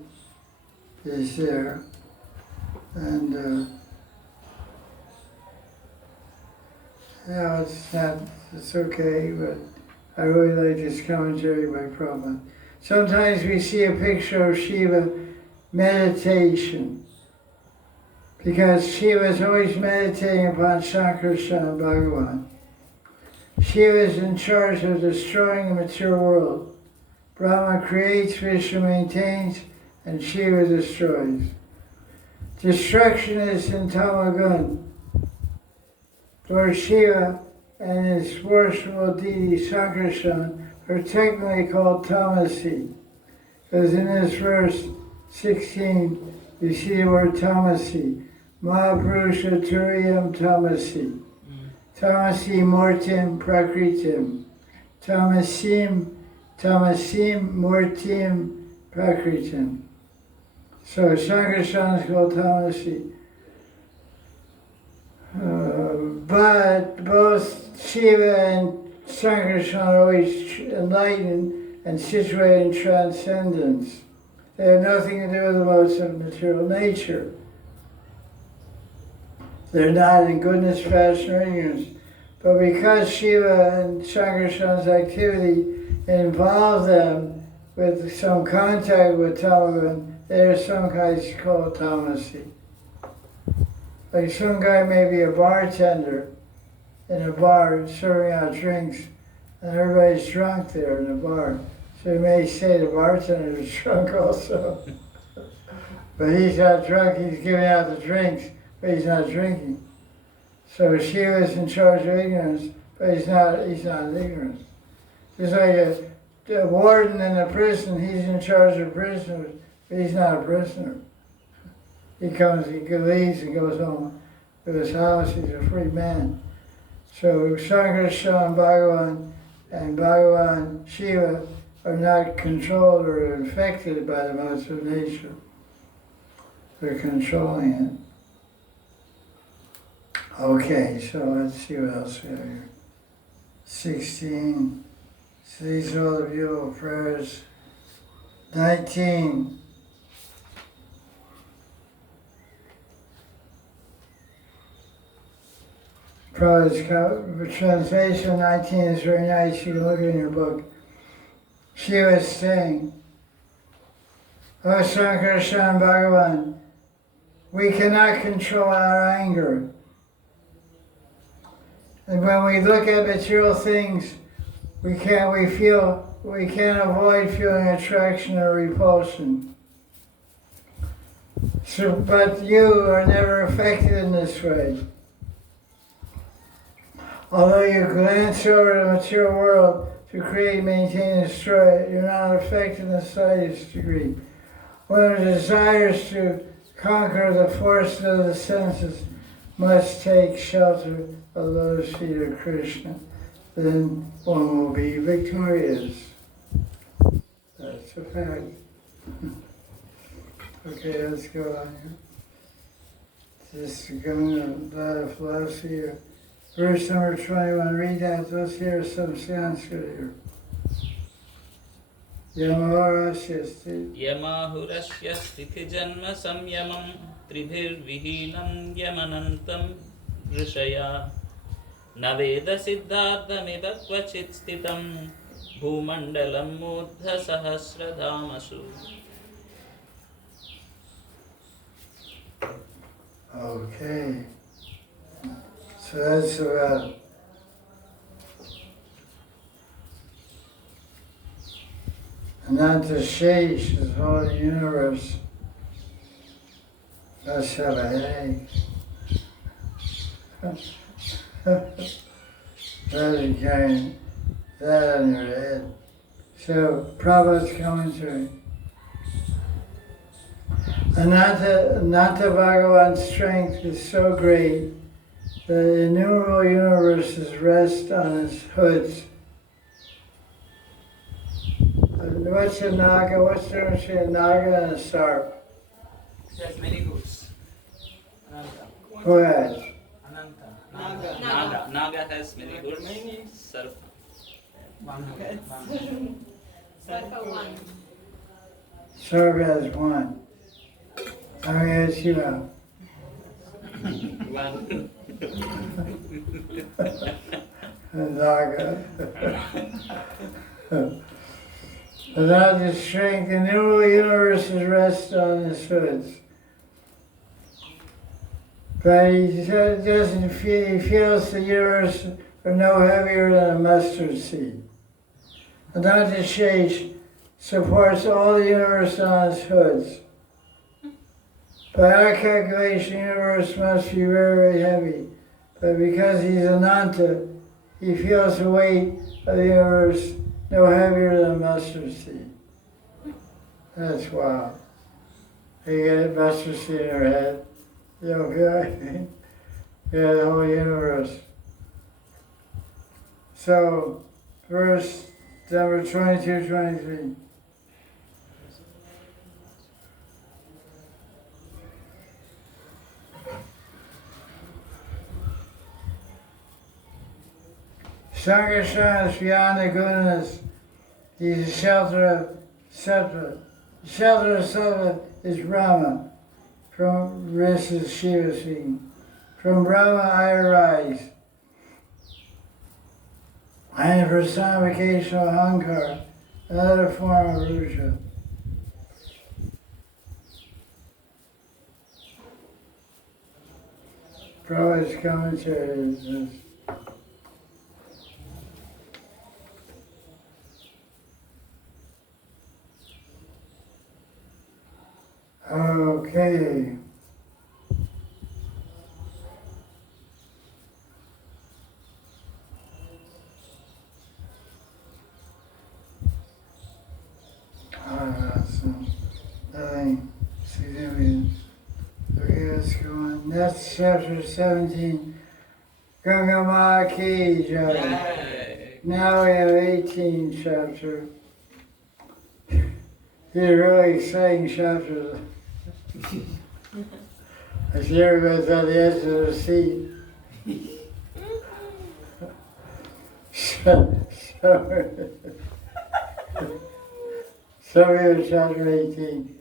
is there. And it's okay, but I really like his commentary by Prabhupada. Sometimes we see a picture of Shiva meditation, because Shiva is always meditating upon Sankarshan Bhagavan. Shiva is in charge of destroying the material world. Brahma creates, Vishnu maintains, and Shiva destroys. Destruction is in Tamagun. Lord Shiva and his worshipful deity Sankarshan are technically called Tamasi, because in this verse 16 you see the word Tamasi. Mahapurusha Turiyam Tamasi. Tamasi Mortim Prakritim. Tamasim Mortim Prakritim. So Sankarshan is called Tamasi. But both Shiva and Sankarshan are always enlightened and situated in transcendence. They have nothing to do with the modes of material nature. They're not in goodness, passion, or ignorance. But because Shiva and Sankarshan's activity involve them with some contact with Tamagun, they are sometimes called Tamasi. Like some guy may be a bartender in a bar serving out drinks, and everybody's drunk there in the bar. So you may say the bartender is drunk also. But he's not drunk, he's giving out the drinks, but he's not drinking. So Shiva is in charge of ignorance, but he's not in ignorance. Just like a warden in a prison, he's in charge of prisoners, but he's not a prisoner. He leaves and goes home to his house, he's a free man. So Sankarshan Bhagavan and Bhagavan Shiva are not controlled or infected by the modes of nature. They're controlling it. Okay, so let's see what else we have here. 16. So these are all the beautiful prayers. 19. Prabhupada's translation 19 is very nice. You can look in your book. Shiva is saying, O Sankarshan Bhagavan, we cannot control our anger. And when we look at material things, we can't avoid feeling attraction or repulsion. So, but you are never affected in this way. Although you glance over the material world to create, maintain, and destroy it, you're not affected in the slightest degree. One desires to conquer the forces of the senses, must take shelter of the lotus feet of Krishna, then one will be victorious. That's a fact. Okay, let's go on here. This is going to the philosophy here. Verse number 21, read that. Let's hear some Sanskrit here. Yamahurasya Yamahurasya sthiti janma samyamam tribhirvihinam yamanantam rishaya naveda siddharthamida kvachit sthitam bhumandalam mudha sahasradhamasu. Okay. So that's about Ananta Shesh, the whole universe, must have a headache. Rather carrying that on your head. So Prabhupada's commentary. Ananta Bhagavan's strength is so great that innumerable universes rest on his hoods. What's a naga? What's the difference between a naga and a sarp? It has many hoods. Ananta. Who has? Ananta. Naga. Naga has many hoods. Sarpa. One hood. Sarpa one. Sarp has one. How many has you have? One. Naga. Without his strength, innumerable universes rest on his hoods. But he doesn't feel, he feels the universe are no heavier than a mustard seed. Ananta Shesh supports all the universe on his hoods. By our calculation, the universe must be very, very heavy. But because he's Ananta, he feels the weight of the universe no heavier than a mustard seed. That's wild. You get a mustard seed in your head, you don't feel anything. You have the whole universe. So, verse number 22, 23. Sankarsana Svyana Gunas, he's the shelter of Sattva. The shelter of Sattva is Brahma. From this is Shiva speaking. From Brahma I arise. I am personification of Ahankara, another form of Ruja. Prabhupada's commentary is this. Okay. So nothing significant. Okay, let's go on. That's chapter 17. Ganga Ma Ki Jai. Now we have 18 chapter. These are really exciting chapters. I see everybody's on the edge of their seat. So here's chapter 18.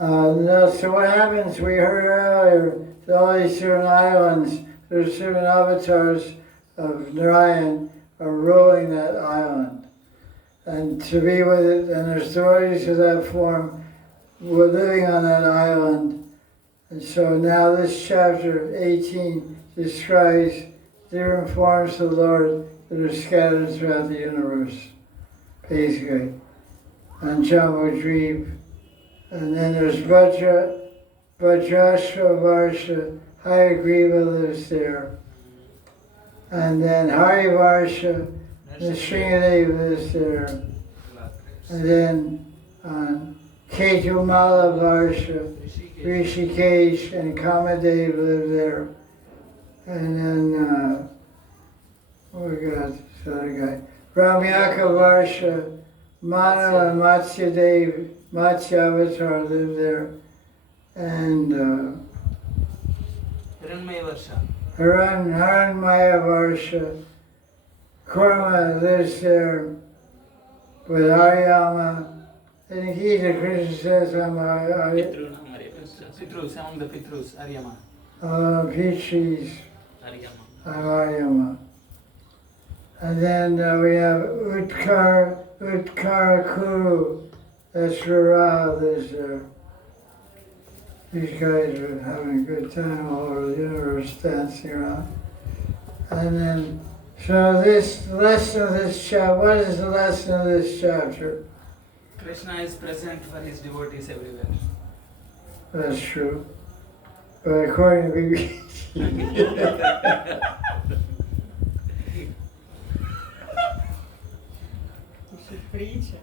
Now, so what happens, we heard earlier, that all these different islands, there's different avatars of Narayan are ruling that island. And to be with it, and there's devotees of that form, we're living on that island. And so now this chapter 18 describes different forms of the Lord that are scattered throughout the universe, basically, on Jambudvip. And then there's Vajrashva Varsha, Hayagriva lives there. And then Hari Varsha, the Sringadeva lives there. And then on Ketumala Varsha, Rishikesh, and Kamadev lived there. And then we got this other guy. Ramyaka Varsha, Manu and Matsyavatar lived there. And Haranmaya Varsha, Kurma lives there with Aryama. And the Gita, Krishna says, I'm Pitrus, among the Pitrus, Aryama. Pitris, Aryama. Aryama. And then we have Utkarakuru, that's Rara, lives there. These guys are having a good time all over the universe dancing around. And then, so this lesson of this chapter, what is the lesson of this chapter? Krishna is present for his devotees everywhere. That's true. But according to BBC, You should preach and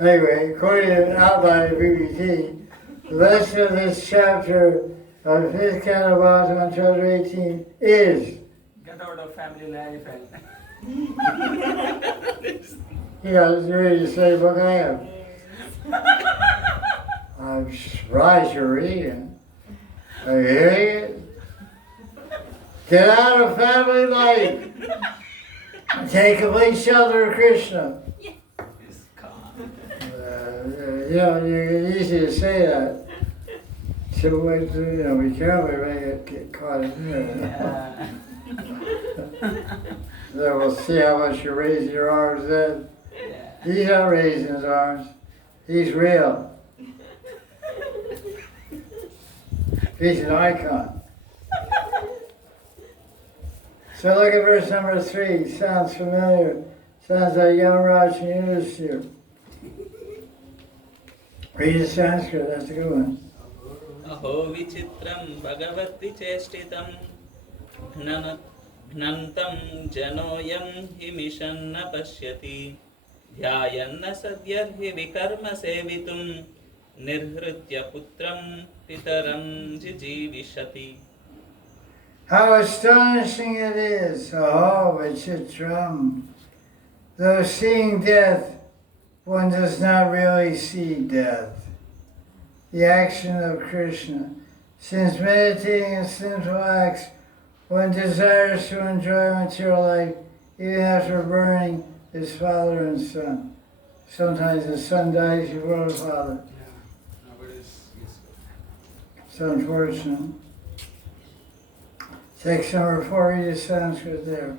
anyway, according to an outline of BBC, the lesson of this chapter of 5th Canto Bhagavatam, chapter 18 is, Get out of family life and yeah, it's ready to say what I am. I'm surprised you're reading. Are you hearing it? Get out of family life. Take complete shelter of Krishna. is calm. It's easy to say that. So, be careful, you may get caught in there. Yeah. Then we'll see how much you raise your arms then. Yeah. He's not raising his arms. He's real. He's an icon. So look at verse number 3. Sounds familiar. Sounds like Yamaraj and Yudhisthira. Read the Sanskrit, that's a good one. Aho vichitram bhagavati chestitam gnantam janoyam himishanna pashyati dhyayanna sadyarhi vikarma sevitum nirhritya putram pitaram jijivishati. How astonishing it is, Aho Vichitram. Though seeing death, one does not really see death. The action of Krishna. Since meditating on sinful acts, one desires to enjoy material life even after burning his father and son. Sometimes the son dies before the father. Yeah. Nobody's used to it. It's unfortunate. Text number 4, read the Sanskrit there.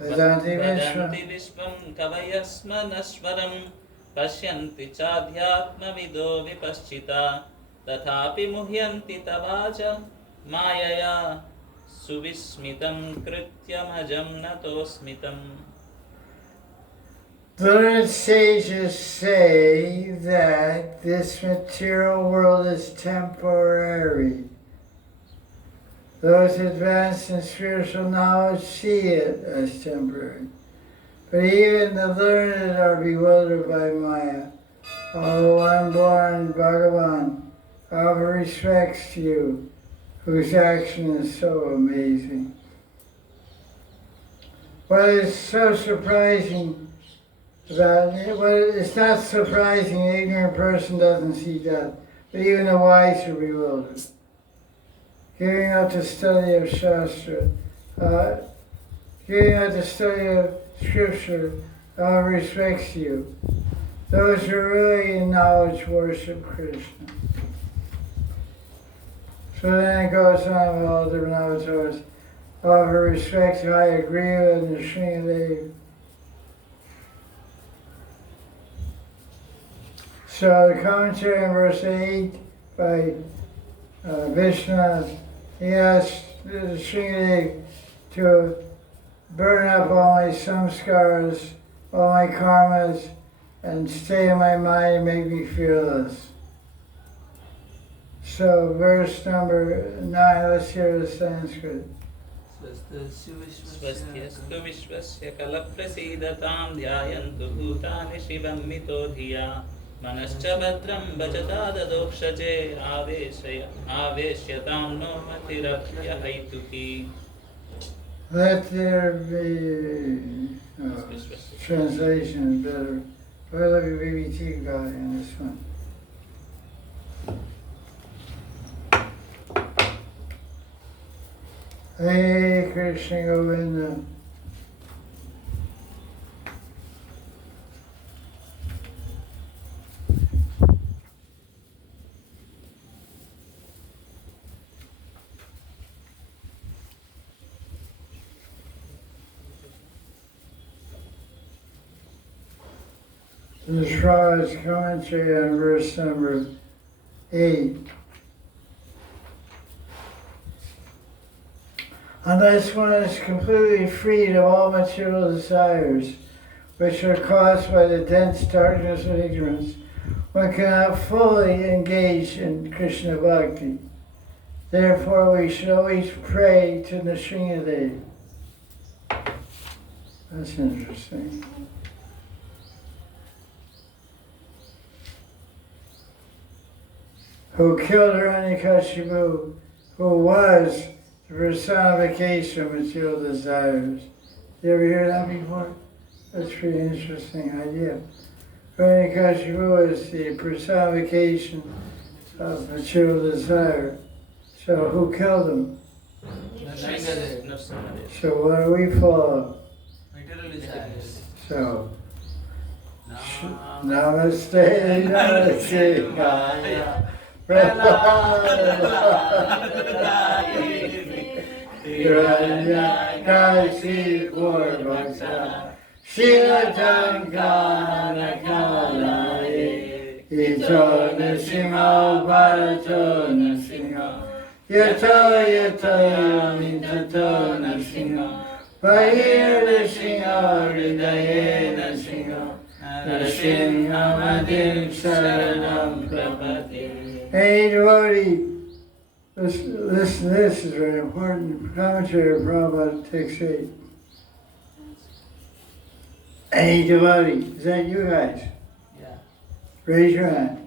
Vedanti Vishwa. Vadanti vishvam kavayasmanaswaram pashyanti chadhyatmavido vipaschita tathapi muhyanti tavaja mayaya suvismitam krityamajam natosmitam. The learned sages say that this material world is temporary. Those advanced in spiritual knowledge see it as temporary. But even the learned are bewildered by Maya. O unborn Bhagavan, offer respects to you, whose action is so amazing. What is so surprising about it, it's not surprising an ignorant person doesn't see death, but even the wise are bewildered. Giving up the study of Shastra, giving up the study of Scripture, all respects you. Those who are really in knowledge worship Krishna. So then it goes on with all different avatars. Offer respect to Hayagriva and the Sringadev. So the commentary in verse 8 by Vishnu, he asked the Sringadev to burn up all my samskaras, all my karmas, and stay in my mind and make me fearless. So verse number 9, let's hear the Sanskrit. स्वस्त्यस्तु विश्वस्य कलप्रसीदतां ध्यायन्तु भूतानि शिवं मितो धिया मनश्च भद्रं भजता ददोक्षजे आवेश्यतां no मतिरप्यहैतुकी. Let there be translation is better. Try like a BBT guy in this one. Hey Krishna Govinda. This Raj commentary on verse number 8. Unless one is completely freed of all material desires, which are caused by the dense darkness of ignorance, one cannot fully engage in Krishna Bhakti. Therefore, we should always pray to Nrsimhadev. That's interesting. Who killed Hiranyakashipu, who was the personification of material desires. You ever hear that before? That's a pretty interesting idea. Hiranyakashipu is the personification of material desire. So who killed him? So what do we follow? Material desires. So, Namaste, Namaste, Gaya. Hiranyakashipu Bhakta Shilatankana Kalaye Ito Nrsimha Bharato Nrsimha Yato Yato Mintato Nrsimha Vahir Nrsimha Hridaye Nrsimha Nrsimha Madim Saranam Prapati. Hey devotee, listen, this is very important. Commentary of Prabhupada, text 8. Hey devotee, is that you guys? Yeah. Raise your hand.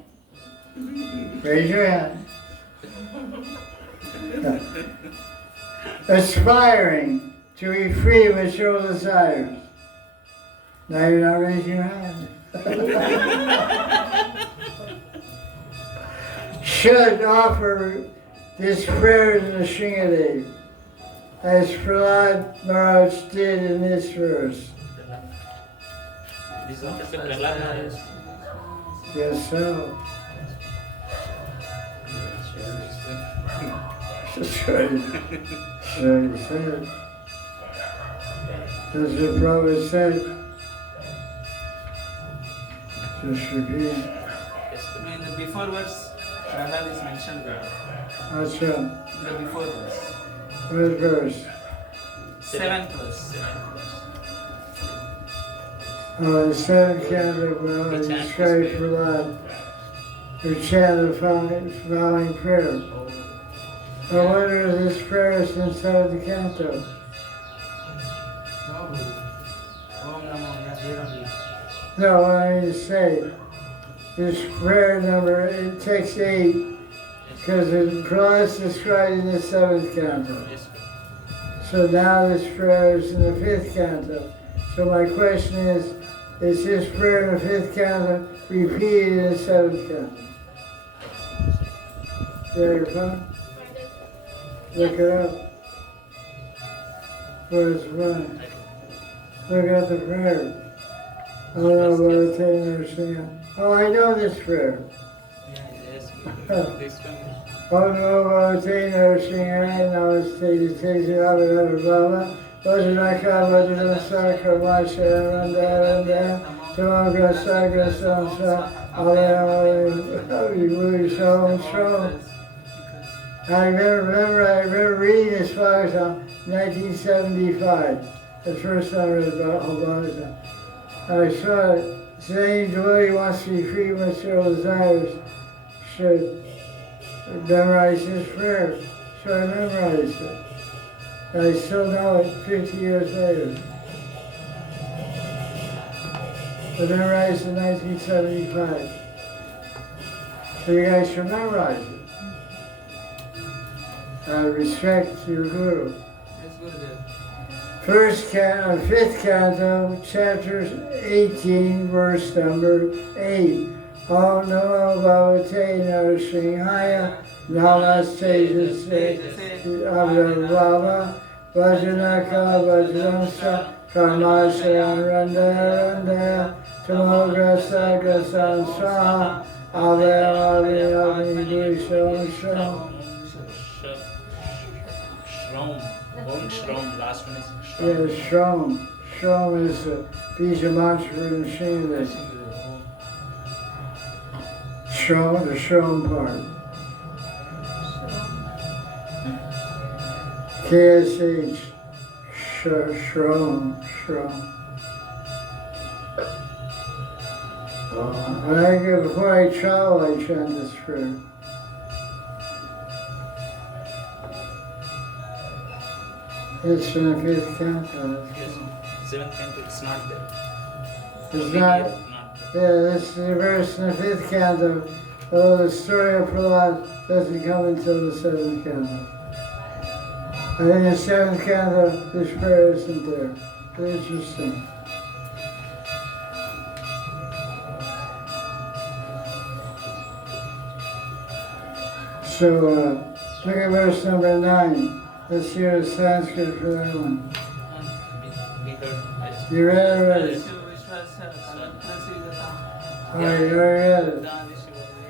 Raise your hand. Aspiring to be free of material desires. Now you're not raising your hand. Should offer this prayer to Nrsimhadev, as Prahlad Maharaj did in this verse. This one is the Prahlad Maharaj. Yes, so. That's what he said. That's what Prabhupada said. Just repeat. In the before verse, Prahlad is mentioned there. That's right. In the before verse. What verse? 7th verse. The seventh canto will describe Prahlad, who chanted the following prayer. I wonder if this prayer is inside the canto. No, Guru. Om Namo, yeah, here only. No, what I mean to say, this prayer number, it takes 8, because Prahlad is described in the 7th canto. So now this prayer is in the 5th canto. So my question is this prayer in the 5th canto repeated in the 7th canto? There your phone? Look it up. Where's the phone? Look at the prayer. Oh, I know this prayer. Yes, this one. Om Namo Nrsimhaye Namaste Tejri Abhidhamma Bhava Vajranaka Vajranasaka Vasharanda Tomagra Sagra Samsa Alayam so strong. I remember reading this Bhagavatam in 1975, the first time I read about Bhagavatam. I saw it, saying devotee wants to be free of material desires should memorize this prayer. So I memorized it. I still know it 50 years later. I memorized in 1975. So you guys should memorize it. Respect your guru. Yes, Gurudev. Fifth canto, chapter 18, verse number 8. Om Namo Bhagavate Narasimhaya Namaste Abhava Vajanaka Vajramsa Karmasya Randaya Tamograsa Gasan Swaha Avayavali Avnidisham Shram. Shrom. Om Shrom. Last one is Shrom. Yeah, Shrom. Shrom is the Bija mantra in Srimad. Shrom, the Shrom part. KSH. Shrom. Before I travel, I chant this prayer. It's from the fifth canto. Yes. Seventh canto, it's not there. It's not. Not. Yeah, this is the verse in the fifth canto. Although the story of Prahlad doesn't come until the seventh canto. I think in the seventh canto, this prayer isn't there. It's interesting. So, look at verse number 9. Let's hear the Sanskrit for that one. We heard. You read it already? Oh, you already read it?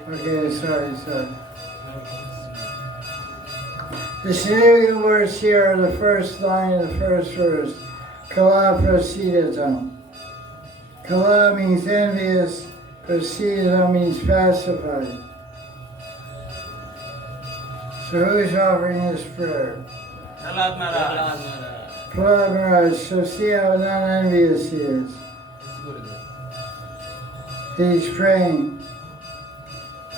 Okay, sorry. The significant words here are the first line of the first verse. Kala prasidatam. Kala means envious, prasidatam means pacified. So who's offering this prayer? Prahlad Maharaj. Prahlad Maharaj. So see how non-envious he is. Yes, Gurudev. He's praying.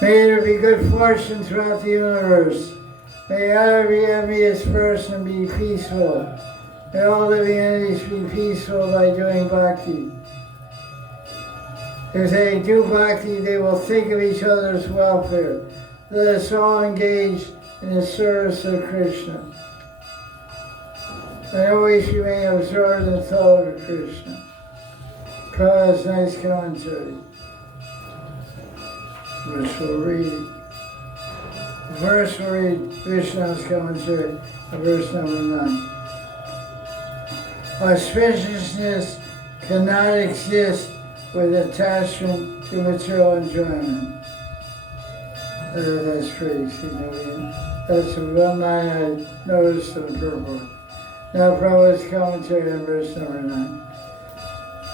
May there be good fortune throughout the universe. May every envious person be peaceful. May all living entities be peaceful by doing bhakti. If they do bhakti, they will think of each other's welfare. Let us all engage in the service of Krishna. And always remain absorbed in thought of Krishna. Prabhupada's nice commentary, which we'll read. First we'll read Vishnu's commentary of verse number 9. Auspiciousness cannot exist with attachment to material enjoyment. That's pretty significant. That's one line I noticed in the purport. Now Prabhupada's commentary on verse number 9.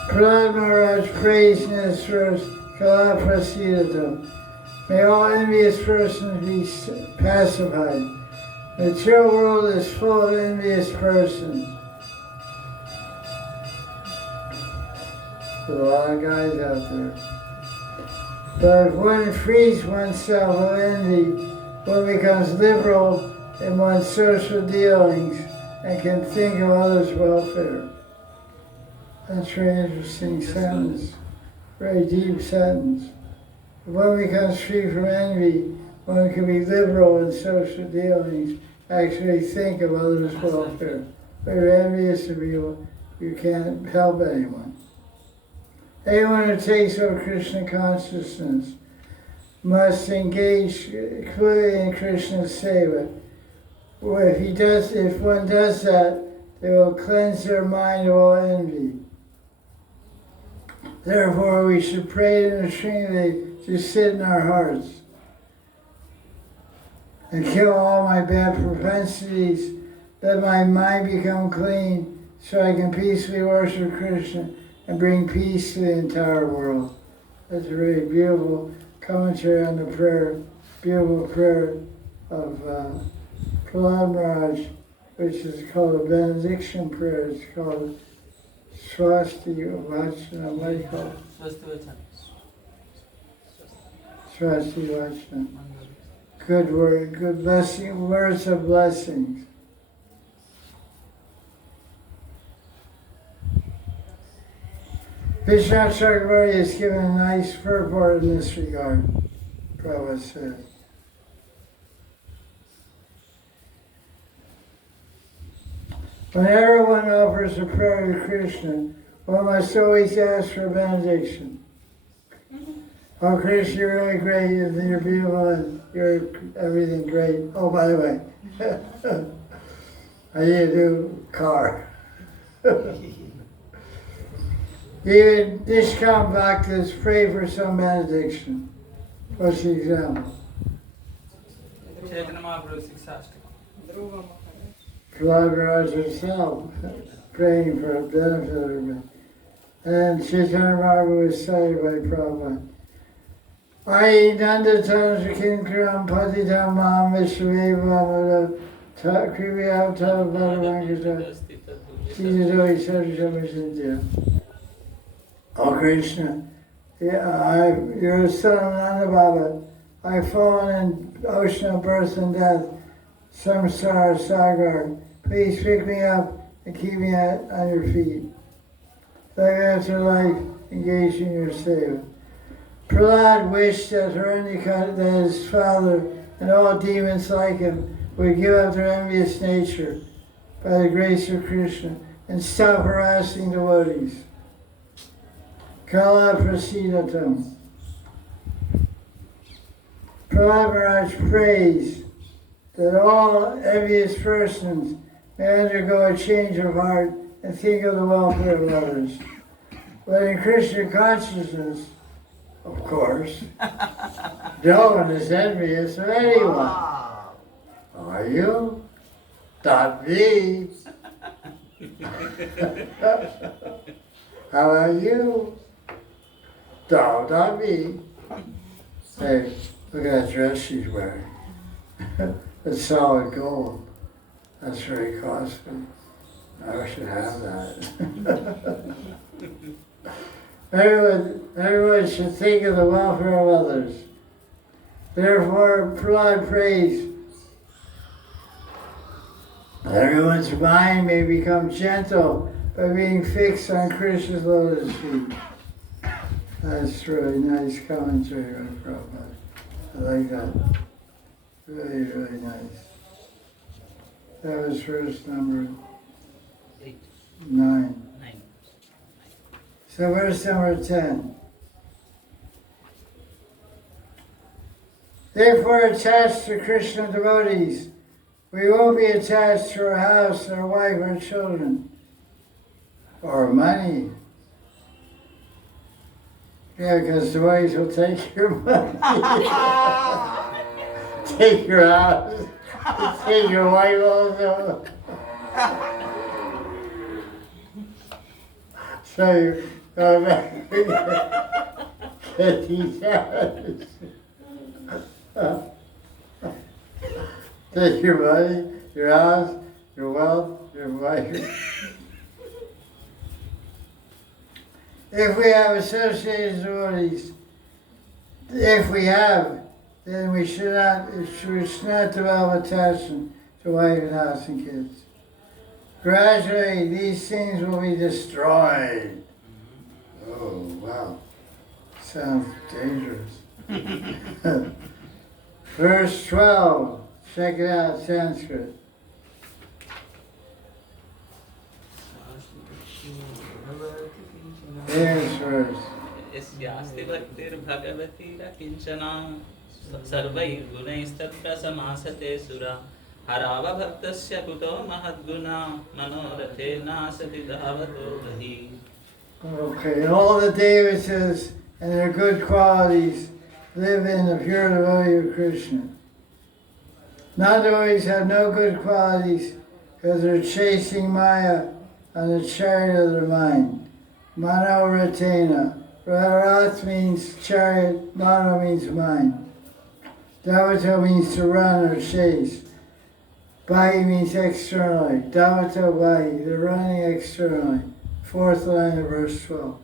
Prahlad Maharaj prays in this verse, Kala prasidatam. May all envious persons be pacified. The material world is full of envious persons. There's a lot of guys out there. But if one frees oneself of envy, one becomes liberal in one's social dealings and can think of others' welfare. That's a very interesting sentence, very deep sentence. If one becomes free from envy, one can be liberal in social dealings, actually think of others' welfare. But you're envious of people, you can't help anyone. Anyone who takes up Krishna consciousness must engage clearly in Krishna's seva. If one does that, they will cleanse their mind of all envy. Therefore, we should pray to the Srimad to sit in our hearts and kill all my bad propensities. Let my mind become clean so I can peacefully worship Krishna and bring peace to the entire world. That's a really beautiful commentary on the prayer, beautiful prayer of Prahlad Maharaj, which is called a benediction prayer. It's called Swasti Vachana. What do you call it? Swasti Vachana. Good word, good blessing, words of blessings. Vishnu Chakravarti is given a nice purport in this regard, Prabhupada says. Whenever one offers a prayer to Krishna, one must always ask for benediction. Oh, Krishna, you're really great, and you're beautiful, and you're everything great. Oh, by the way, I need a new car. Even Nishkam Bhaktas pray for some benediction. What's the example? Chaitanya Mahaprabhu Siksashtakam. Dhruva Maharaj. Maharaj himself praying for the benefit of everybody. And Chaitanya Mahaprabhu was cited by Prabhupada. Ai Nanda Tantra Kinkaram Patitam Maham Vishweva Kriviyavta Bhadavangata Sijadoi Sarjamashintya. Oh Krishna, you're a son of Nanda Baba. I've fallen in ocean of birth and death, samsara sagar. Please pick me up and keep me on your feet. Life after life, engaged in your seva. Prahlad wished that Hiranyakashipu, that his father and all demons like him, would give up their envious nature by the grace of Krishna and stop harassing devotees. Kala prasidatam. Prahlad Maharaj prays that all envious persons may undergo a change of heart and think of the welfare of others. But in Krishna consciousness, of course, no one is envious of anyone. Are you? Not me. How about you? No, not me. Hey, look at that dress she's wearing. It's solid gold. That's very costly. I should have that. Everyone should think of the welfare of others. Therefore, Prahlad prays that everyone's mind may become gentle by being fixed on Krishna's lotus feet. That's really nice commentary on Prabhupada. I like that. Really, really nice. That was verse number 8. 9. 9. So verse number 10. Therefore, attached to Krishna devotees, we won't be attached to our house, our wife, our children, or money. Yeah, because devotees will take your money, take your house, take your wife also. So you go back and get these houses. Take your money, your house, your wealth, your wife. If we have associated devotees, if we have, then we should not develop attachment to wife and house and kids. Gradually, these things will be destroyed. Oh, wow. Sounds dangerous. Verse 12. Check it out, Sanskrit. Yes, verse. यस्यास्ति भक्तिर्भगवती न किञ्चना सर्वैर्गुणैस्तत्र समासते सुरा हरावभक्तस्य कुतो महद्गुणा मनोरथेनासति धावतो बहिः. Okay, all the Devatas and their good qualities live in the pure devotee of Krishna. Non-devotees have no good qualities because they're chasing Maya on the chariot of their mind. Mano Ratena. Rath means chariot, Mano means mind. Davato means to run or chase. Bahi means externally. Davato Bahi, they're running externally. Fourth line of verse 12.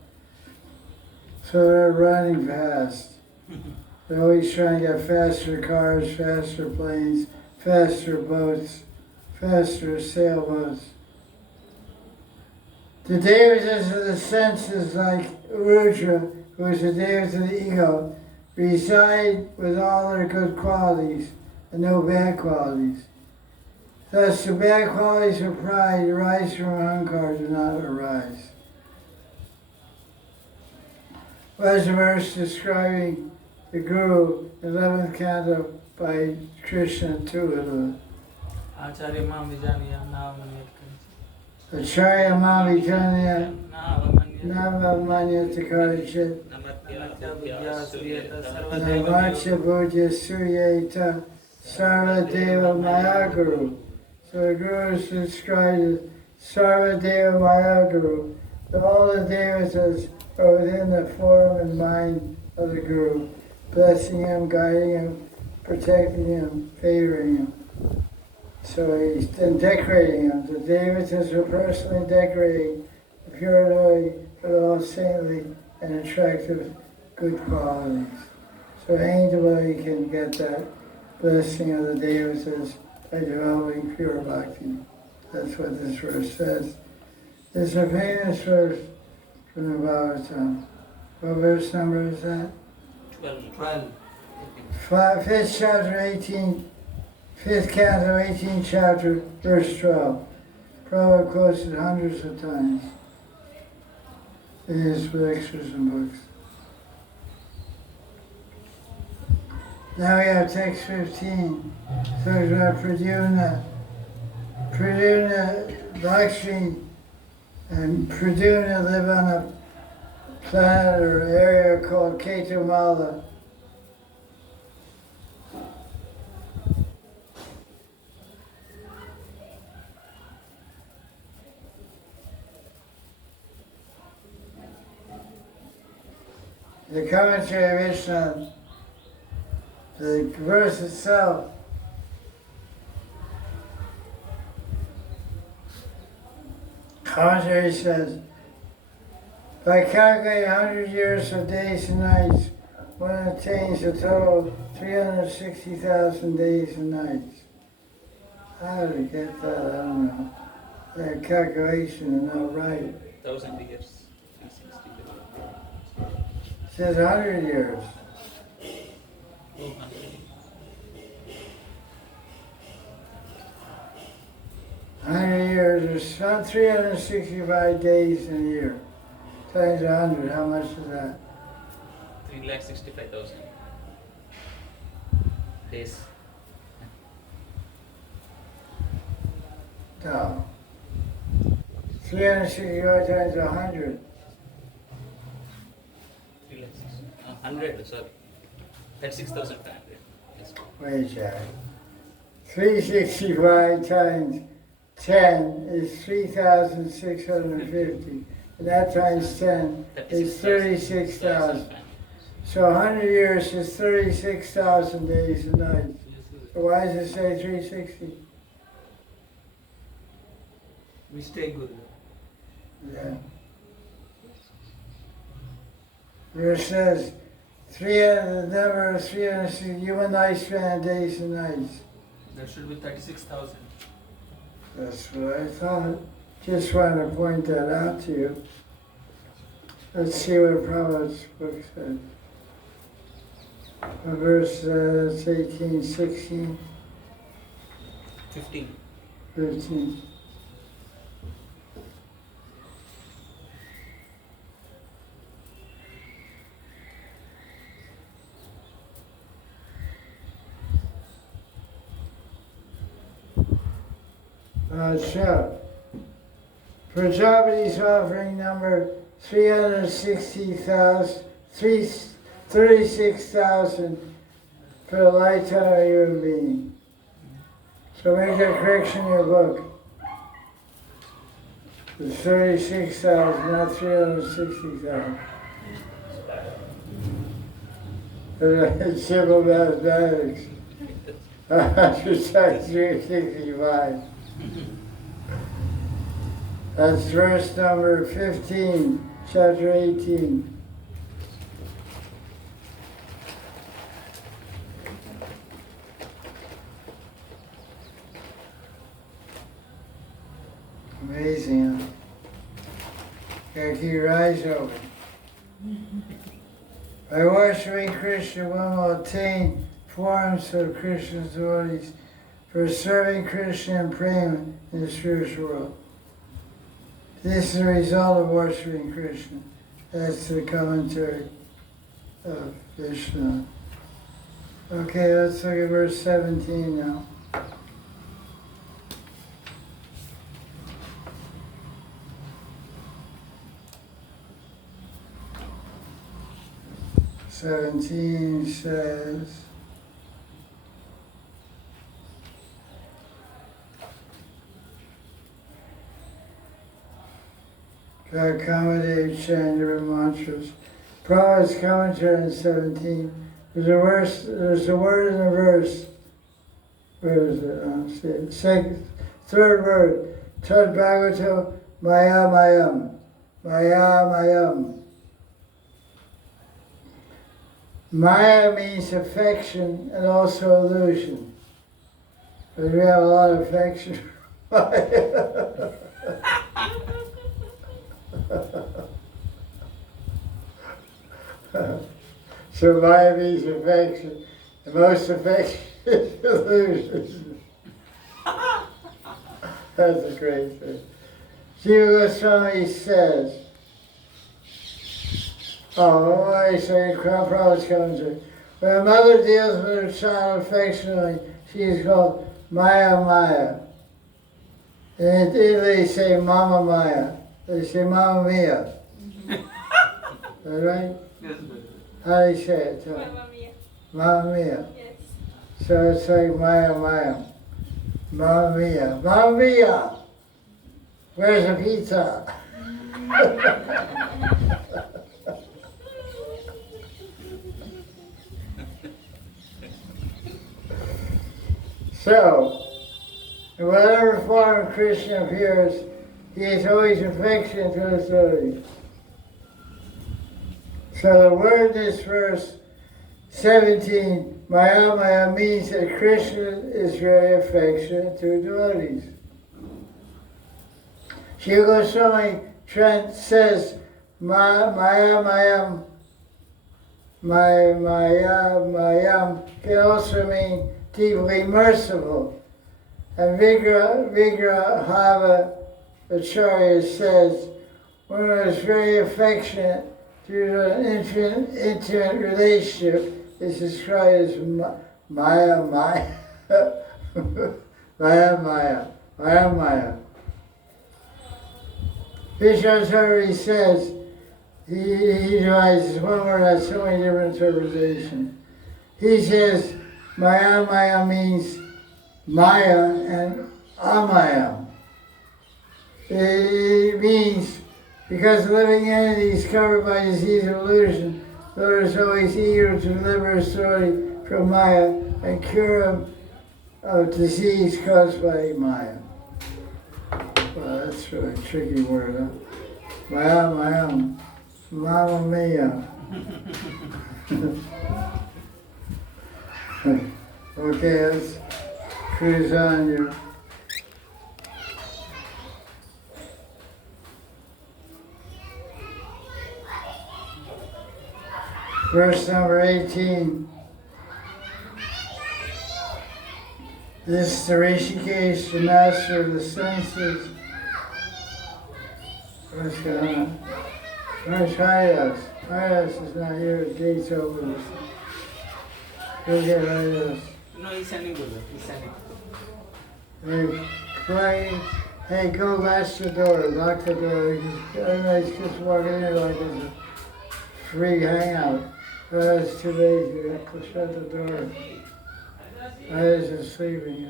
So they're running fast. They're always trying to get faster cars, faster planes, faster boats, faster sailboats. The Devatas of the senses like Rudra, who is the devas of the ego, reside with all their good qualities and no bad qualities. Thus, the bad qualities of pride arise from ahankara do not arise. Was a verse describing the Guru, 11th Canto by Krishna to Acharya Mam Vijaniya Navamanyat Kanchi. Acharya Mavikanya Navamanyat Navamanya Takarachit Namatya Vidya Suryata Namacha Bhujya Suryeta Sarvadeva Mayaguru. So the Guru is described as Sarvadeva Mayaguru. All the devatas are within the form and mind of the Guru, blessing him, guiding him, protecting him, favoring him. So he's then decorating him. The devatas are personally decorating the pure devotee with all saintly and attractive good qualities. So any devotee can get that blessing of the devatas by developing pure bhakti. That's what this verse says. It's a famous verse from the Bhagavatam. What verse number is that? 12. 5th chapter 18, 5th canto 18th chapter, verse 12. Prabhupada quotes it hundreds of times in his lectures and books. Now we have text 15. So about Pradyumna. Pradyumna, Lakshmi, and Pradyumna live on a planet or area called Ketumala. The commentary of Vishnu, the verse itself, commentary says, by calculating 100 years of days and nights, one attains a total of 360,000 days and nights. How to get that, I don't know. That calculation is not right. 1,000 years, 360. It says 100 years. 200. 100 years, there's about 365 days in a year. Times 100, how much is that? 365,000 days. No. 365 times 100. 100, sorry. 36,500. Yes. Wait, Jack. 365 times 10 is 3,650. And that times 10 is 36,000. So 100 years is 36,000 days and nights. So why does it say 360? Mistake, Guru. Yeah. Verse says, the number of 360 human lifespan days and nights. That should be 36,000. That's what I thought. Just wanted to point that out to you. Let's see what Prabhupada's book said. Verse 18, 16, 15. 15. So, Prajapati's offering number 36,000 for the lifetime of a human being. So make that correction in your book. It's 36,000, not 360,000. It's simple mathematics. 100 times 365. That's verse number 15, chapter 18. Amazing, huh? Gotta keep your eyes open. By worshiping Krishna, one will attain forms of Krishna's devotees for serving Krishna and prema in the spiritual world. This is the result of worshiping Krishna. That's the commentary of Vishnu. Okay, let's look at verse 17 now. Seventeen says, to accommodate Chandra mantras. Prabhupada's commentary on 17. There's a word in the verse. Where is it? Second, third word. Tad Bhagavatam Maya Mayam. Maya Mayam. Maya means affection and also illusion. But we have a lot of affection. So Maya means affection. The most affection is illusion. That's a great thing. Jiva Goswami says, I say, Prabhupada's commentary. When a mother deals with her child affectionately, she is called Maya Maya. And in Italy they say Mama Maya. They say Mamma Mia. Is that right? Yes, Guru. How do you say it? Tell me. Mamma mia. Mamma Mia. Yes. So it's like Maya Maya. Mamma Mia. Mamma Mia! Where's the pizza? So, in whatever form Krishna appears, he is always affectionate to his devotees. So the word in this verse 17, Maya Maya, means that Krishna is very affectionate to devotees. Jiva Goswami says, Maya Mayam, Maya Mayam can also mean deeply merciful. And Vigrahava Acharya says, one who is very affectionate through an intimate relationship is described as Maya Maya. Maya Maya. Maya Maya. Vishwacharya says, he devises one word has so many different interpretations. He says, Maya Maya means Maya and Amaya. It means because living entities covered by disease and illusion, Lord is always eager to deliver his devotee from Maya and cure him of disease caused by Maya. Well, that's a really tricky word, huh? Maya, Maya, Mamma Mia. Okay, let's cruise on here. Verse number 18. This is the Rishikesh, the master of the senses. What's going on? Where's Haridas? Haridas is not here, the gate's open. Go get Haridas. No, he's sending Guru. He's sending. They're playing. Hey, go latch the door, lock the door. Everybody's just walking in like it's a free hangout. It's too late, you have to shut the door. Haridas is sleeping, you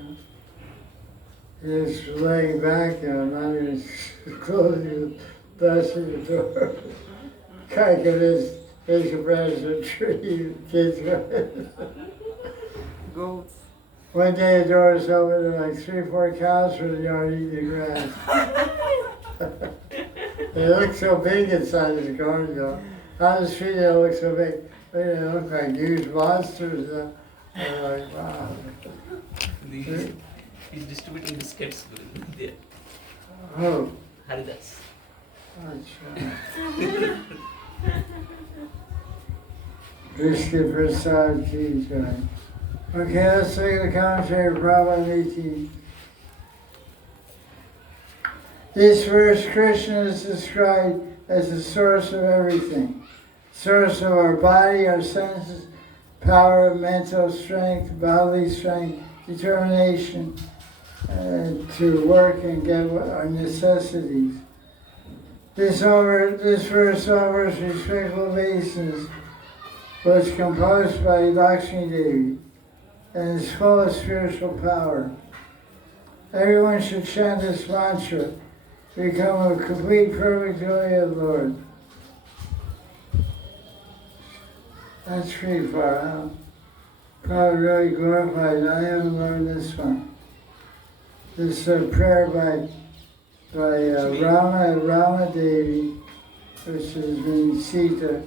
know. He's laying back, you know, not even closing, latching the door. Guy got his branch of a tree, kids going. Goats. One day the door was open and like 3 or 4 cows from the yard eating the grass. They look so big inside this garden though. On the street they look so big. They look like huge monsters. I'm like, wow. He's distributing biscuits there. Oh, Haridas. that's right. Krishna Prasad Ki Jai. Okay, let's look at the commentary of Babaji. This verse, Krishna is described as the source of everything. Source of our body, our senses, power, mental strength, bodily strength, determination to work and get our necessities. This verse offers respectful obeisance was composed by Lakshmi Devi and is full of spiritual power. Everyone should chant this mantra to become a complete, perfect joy of the Lord. That's pretty far out. Probably really glorified. I haven't learned this one. This is a prayer by Rama Devi, which is means Sita.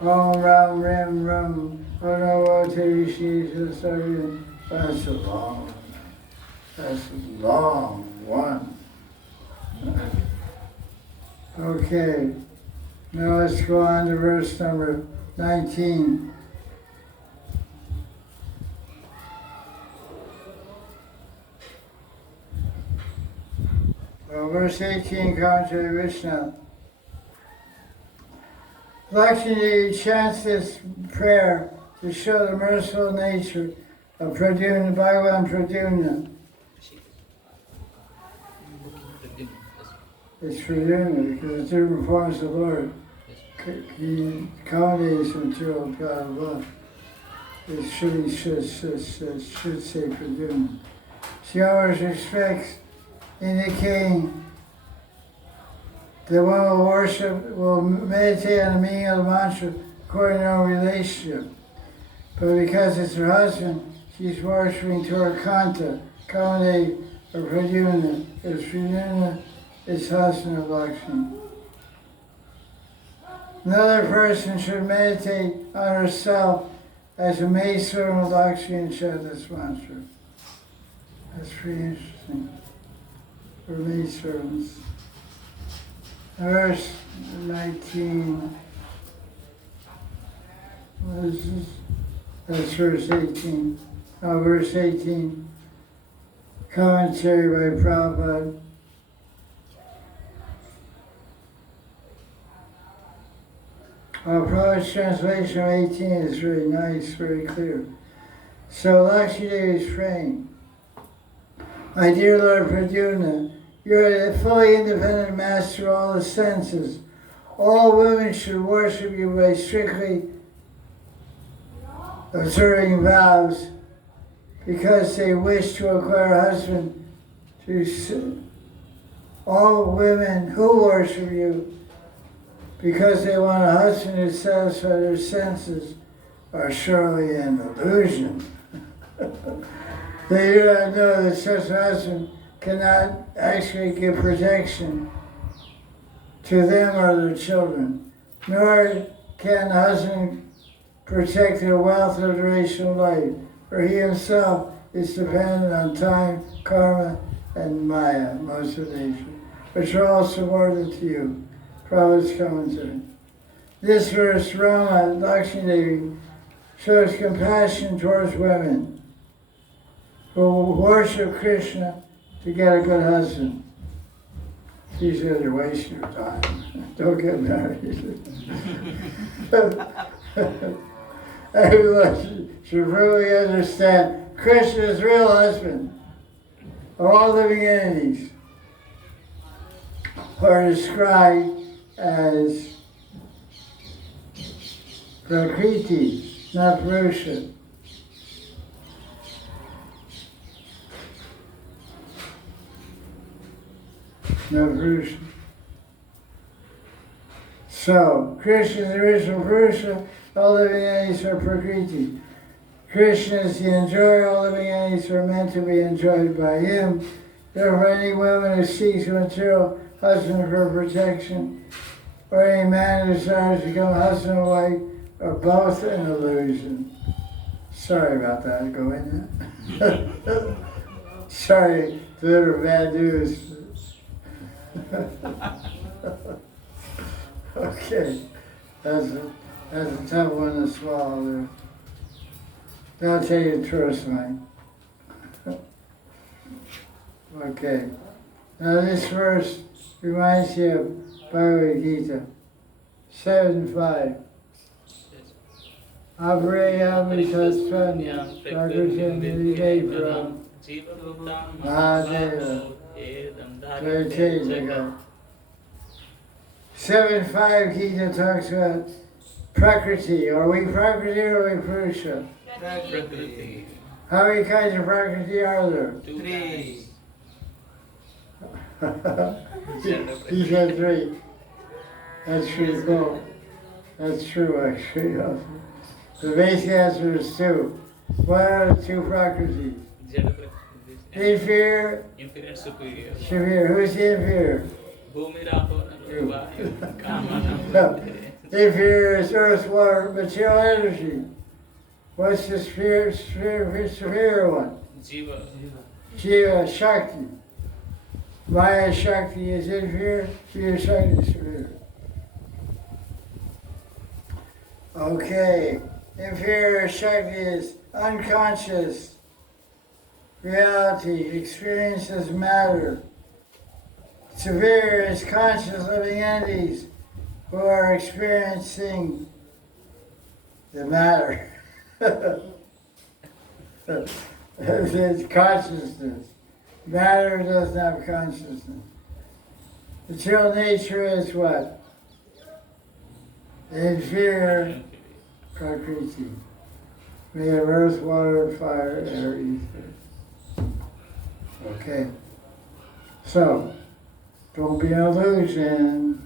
Om Ram Ram Ram. Oh no, sorry. That's a long one. Okay. Now let's go on to verse number 19. Well, verse 18, commentary Vishnu. Lakshmi Devi chants this prayer to show the merciful nature of Pradyumna, Bhagavan Pradyumna. It's Pradyumna because it's different forms of the Lord. He accommodates material God above. It should say Pradyumna. She always respects, indicating the one will worship, will meditate on the meaning of the mantra according to our relationship. But because it's her husband, she's worshiping to her Canto, accommodate or Pradyumna. Because Pradyumna is husband of Lakshmi. Another person should meditate on herself as a maidservant of Lakshmi and chant this mantra. That's pretty interesting. For maidservants. Verse 19. What is this? That's verse 18. Oh, verse 18. Commentary by Prabhupada. Prabhupada's translation of 18 is very nice, very clear. So Lakshmi Devi is praying. My dear Lord Pradyumna, you're a fully independent master of all the senses. All women should worship you by strictly observing vows because they wish to acquire a husband. All women who worship you because they want a husband to satisfy their senses are surely an illusion. They do not know that such a husband cannot actually give protection to them or their children, nor can the husband protect their wealth or duration of life, for he himself is dependent on time, karma, and maya, most of nature, which are all subordinate to you. Prabhupada's commentary. This verse, Rama, Lakshmi Devi, shows compassion towards women who worship Krishna to get a good husband. She said, you're wasting your time. Don't get married. Everyone should really understand Krishna's real husband. All living entities are described as Prakriti, not Purusha. No Purusha. So, Krishna is the original Purusha, all living entities are Prakriti. Krishna is the enjoyer, all living entities are meant to be enjoyed by him. Therefore, any woman who seeks a material husband for protection, or any man who desires to become husband or wife, are both an illusion. Sorry about that, go in there. Sorry to deliver bad news. Okay. That's a tough one to swallow there. Don't take it personally. Okay. Now this verse reminds you of Bhagavad Gita 7:5. Avrayamitatvanyam prakriti nidevram Mahadeva Jayate Jagat. 7:5 Gita talks about Prakriti. Are we Prakriti or are we Purusha? Prakriti. How many kinds of Prakriti are there? 3. He said 3. That's pretty cool. That's true, actually. The basic answer is 2. What are the 2 Prakritis? Inferior, Inferior, superior. superior. Who's the inferior? Bhumi, Rapo, You. Vayu, Kama, No. Inferior is earth, water, material energy. What's the superior one? Jiva. Jiva, Shakti. Maya Shakti is inferior, Jiva Shakti is superior. Okay, inferior Shakti is unconscious reality, experience as matter. Superior is conscious living entities who are experiencing the matter. It's consciousness. Matter doesn't have consciousness. The true nature is what? The inferior Prakriti. We have earth, water, fire, air, ether. Okay. So, don't be an illusion.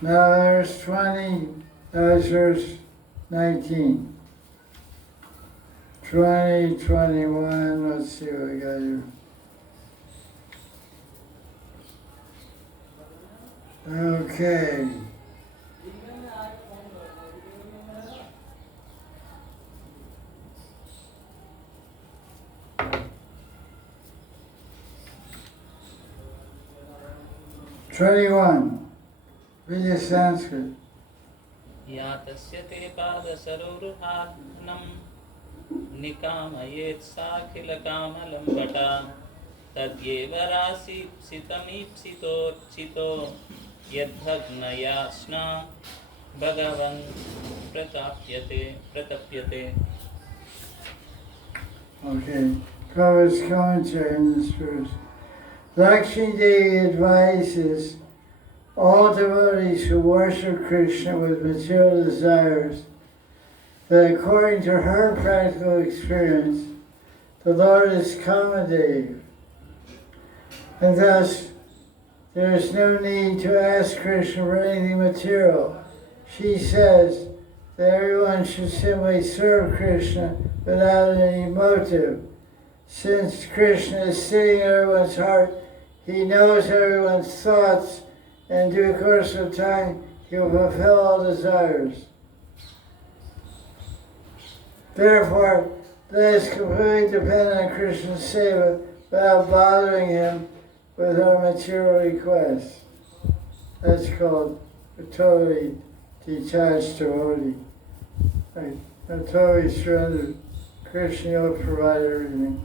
Now there's 20, that's verse 19. 20, 21, let's see what we got here. Okay. Read the Sanskrit. यातस्य ते पादसरोरुहाग्नं निकामयेत् साखिलकामलम्बटा तद्येव राशिप्सितमीप्सितोर्चितो यद्भग्नयास्ना भगवन् प्रतप्यते. Okay. Prabhupada's commentary in this verse. Lakshmi Devi advises all devotees who worship Krishna with material desires that according to her practical experience, the Lord is accommodative, and thus there is no need to ask Krishna for anything material. She says that everyone should simply serve Krishna without any motive. Since Krishna is sitting in everyone's heart, he knows everyone's thoughts, and in due course of time, he will fulfill all desires. Therefore, let us completely depend on Krishna's seva without bothering him with our material requests. That's called a totally detached devotee. Like, a totally surrendered. Krishna will provide everything.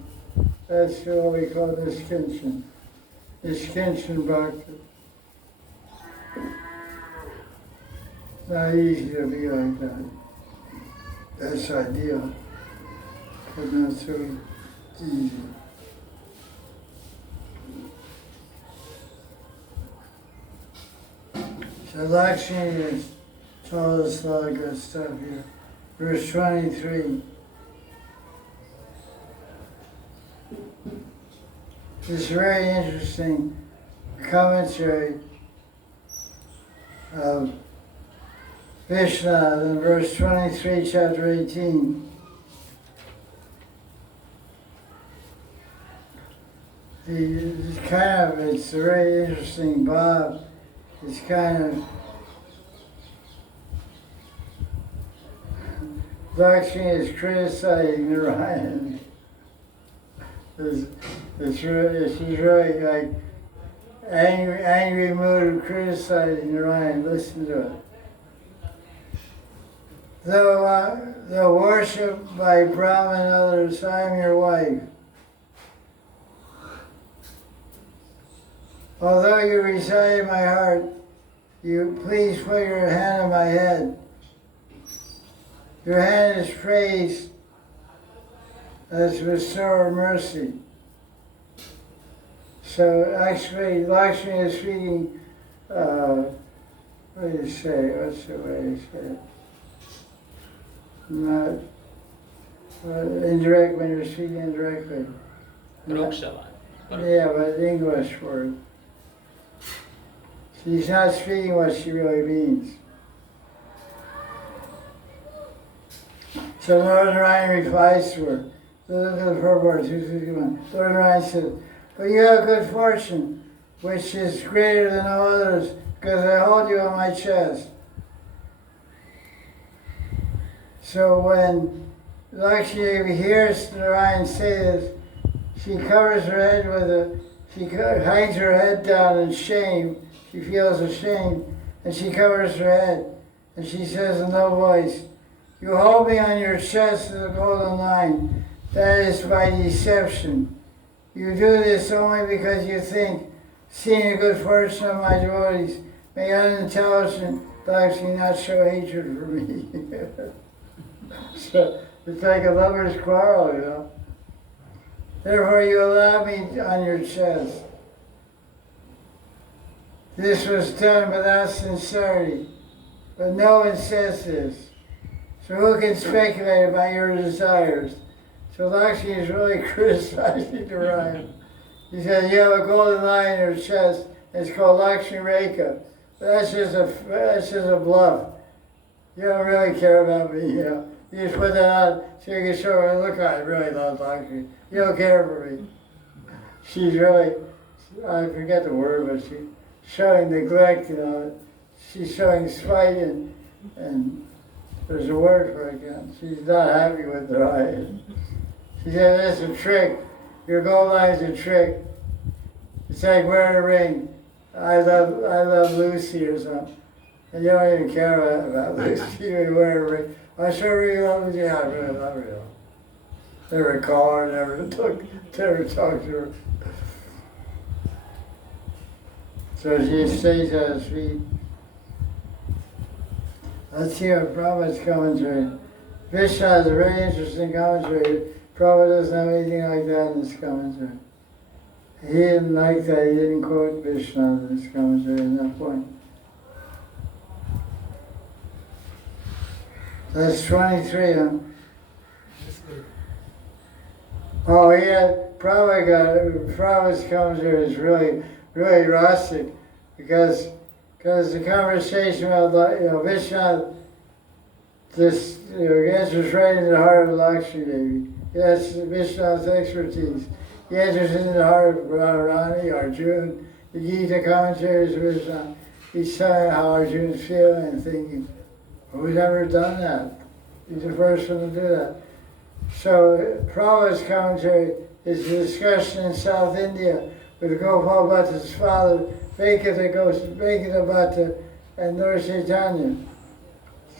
That's what we call niskinchan. Niskinchan bhakti. Not easy to be like that. That's ideal, but not so easy. So Lakshmi has told us a lot of good stuff here. Verse 23. This very interesting commentary of Vishnu in verse 23, chapter 18. It's a very interesting Bob. It's kind of Lakshmi is criticizing Narayan. She's really like angry mood of criticizing Narayan. Listen to it. though worshipped by Brahma and others, I am your wife. Although you reside in my heart, you please put your hand on my head. Your hand is praised as bestower of mercy. So actually, Lakshmi is speaking, what do you say? What's the way to say it? Not indirect when you're speaking indirectly. Parokshavan. Yeah, but English word. She's not speaking what she really means. So Lord Ryan replies to her. Look at the purport, 251. Lord Ryan says, but you have good fortune, which is greater than all others, because I hold you on my chest. So when Lakshmi hears Narayan say this, she covers her head she hangs her head down in shame. She feels ashamed, and she covers her head, and she says in low voice, you hold me on your chest with a golden line. That is by deception. You do this only because you think, seeing the good fortune of my devotees, may unintelligent Lakshmi not show hatred for me. So it's like a lover's quarrel, you know. Therefore you allow me on your chest. This was done without sincerity, but no one says this. So who can speculate about your desires? So Lakshmi is really criticizing Narayan. He said, you have a golden line in your chest, it's called Lakshmi Rekha. But that's just a bluff. You don't really care about me, you know. You just put that on so you can show her, look, I really love Lakshmi. You don't care for me. She's really, I forget the word, but she's showing neglect, you know. She's showing spite and there's a word for it again. She's not happy with her eyes. She said, that's a trick. Your gold line is a trick. It's like wearing a ring. I love Lucy or something. And you don't even care about Lucy. You wear a ring. I sure really love Lucy. Yeah, I really love her. Never call her, never talk to her. So she stays at his feet. Let's see what Prabhupada's commentary. Vishnu has a very interesting commentary. Prabhupada doesn't have anything like that in his commentary. He didn't like that. He didn't quote Vishnu in his commentary at that point. That's 23, huh? Oh, yeah, Prabhupada's commentary is really rustic because the conversation about, Vishnu just, enters right into the heart of Lakshmi Devi. That's Vishnu's expertise. He enters into the heart of Radharani, Arjuna, the Gita commentaries of Vishnu. He's telling how Arjuna's feeling and thinking, who's ever done that? He's the first one to do that. So Prabhupada's commentary is a discussion in South India with Gopal Bhatta's father, Venkata Bhatta, and Lord Chaitanya.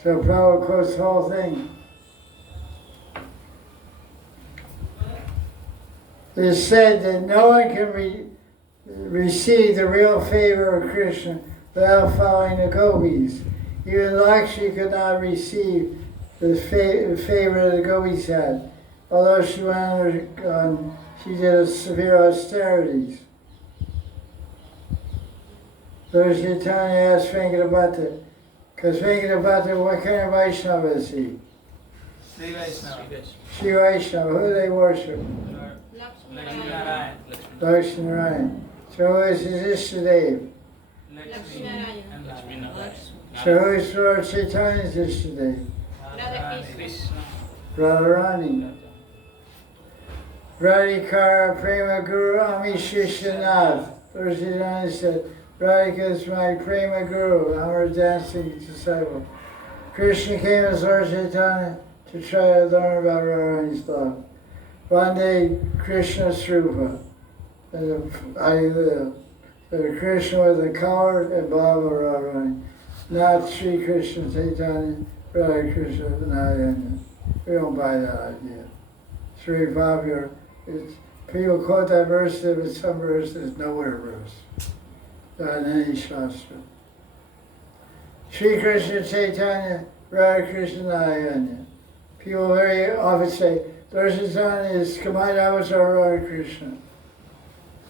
So Prabhupada quotes the whole thing. It is said that no one can receive the real favor of Krishna without following the gopis. Even Lakshmi could not receive the favor the gopis had, although she she did severe austerities. Lord Chaitanya asked Venkata Bhatta, because Venkata Bhatta, what kind of Vaishnava is he? Sri Vaishnava. Sri Vaishnava, who do they worship? Lakshmi Narayan. Lakshmi Narayan. So who is his Ishtadev? Lakshmi and Lakshmi Narayan. So who is Lord Chaitanya's Ishtadev? Krishna. Radharani. Radhikara Prema Guru Ami Shishanath. Lord Chaitanya said, Radhika is my Prema Guru, I'm her dancing disciple. Krishna came as Lord Chaitanya to try to learn about Radharani's love. One day, Krishna Srupa, Krishna was the color and Baba Radharani, not Sri Krishna Chaitanya, Radha Krishna Narayana. We don't buy that idea. It's very popular. People quote that verse, but some verse is nowhere verse. Not in any shastra. Sri Krishna Chaitanya, Radha Krishna Narayana. People very often say, Lord Chaitanya is combined out with our Radha Krishna.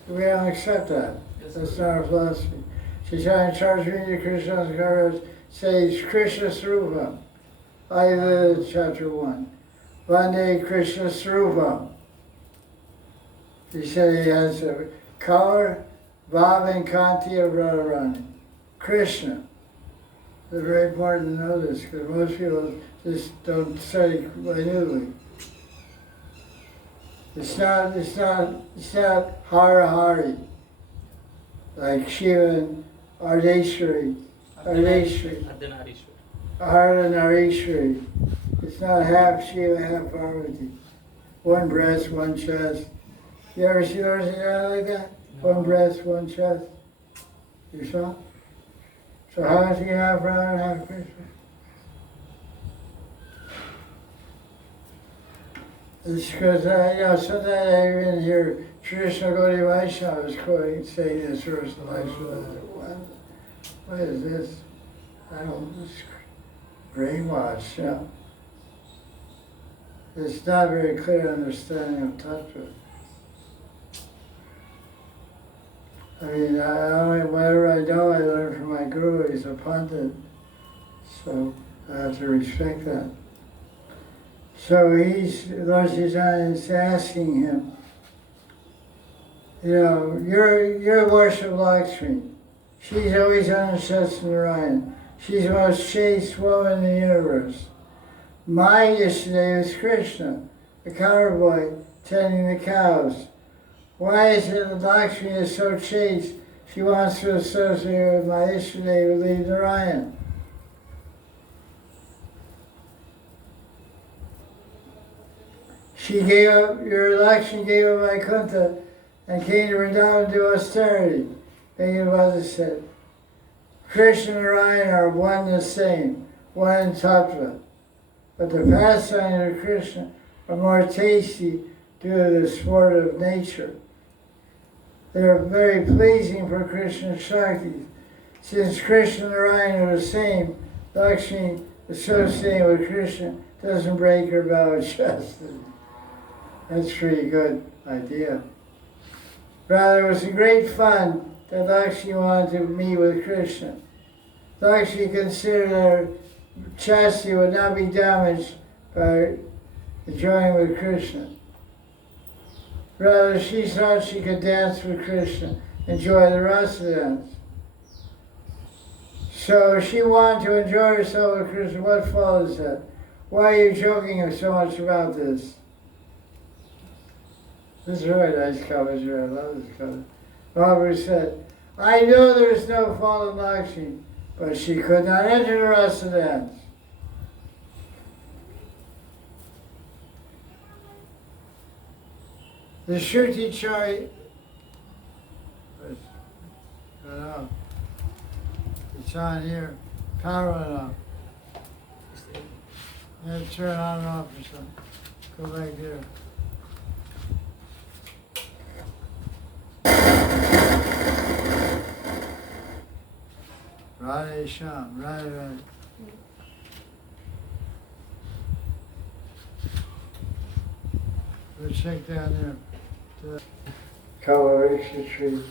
We don't accept that. That's not our philosophy. Chaitanya Chaitanya Krishna Maharaj says Krishna Srupa. Ayurveda chapter 1. Vande Krishna Srupa. He said he has a color, Bhav and Kanti of Radharani. Krishna. It's very important to know this because most people just don't study minutely. It's not Hara Hari like Shiva and Ardeshwari. Ardhanarishwari. It's not half Shiva, half Parvati. One breast, one chest. You ever see Lord Chaitanya like that? No. One breast, one chest. You saw? So how is he half Radha and half Krishna? It's because, sometimes I even hear traditional Gaudiya Vaishnavas quoting, saying this verse in Vaishnava. What is this? I don't, it's brainwashed, It's not very clear understanding of Tattva. I mean, whatever I know, I learn from my guru. He's a pandit, so I have to respect that. So Lord Chaitanya is asking him, you're worship Lakshmi. She's always on Narayan. She's the most chaste woman in the universe. My yesterday was Krishna, the cowboy tending the cows. Why is it that Lakshmi is so chaste? She wants to associate with my yesterday with Lord Narayan. Your Lakshmi gave up Vaikuntha and came to Vrindavan to do austerity. Bhagavad said, Krishna and Narayan are one and the same, one in Tattva. But the pastimes of Krishna are more tasty due to the sport of nature. They are very pleasing for Krishna's Shakti. Since Krishna and Narayan are the same, Lakshmi associating with Krishna doesn't break her vow of chastity. That's a pretty good idea. Rather, it was a great fun that Lakshmi wanted to meet with Krishna. Lakshmi considered that her chastity would not be damaged by enjoying with Krishna. Rather, she thought she could dance with Krishna, enjoy the rasa dance. So she wanted to enjoy herself with Krishna. What fault is that? Why are you joking so much about this? This is really nice coverage here. I love this cover. Maharaj said, I know there is no fault in Lakshmi, but she could not enter the rasa dance. The Shruti Chari, it's on here, power on off. Turn on and off or something. Go back there. Radhe Sham, Radhe. We'll check down there. Kavariksha tree.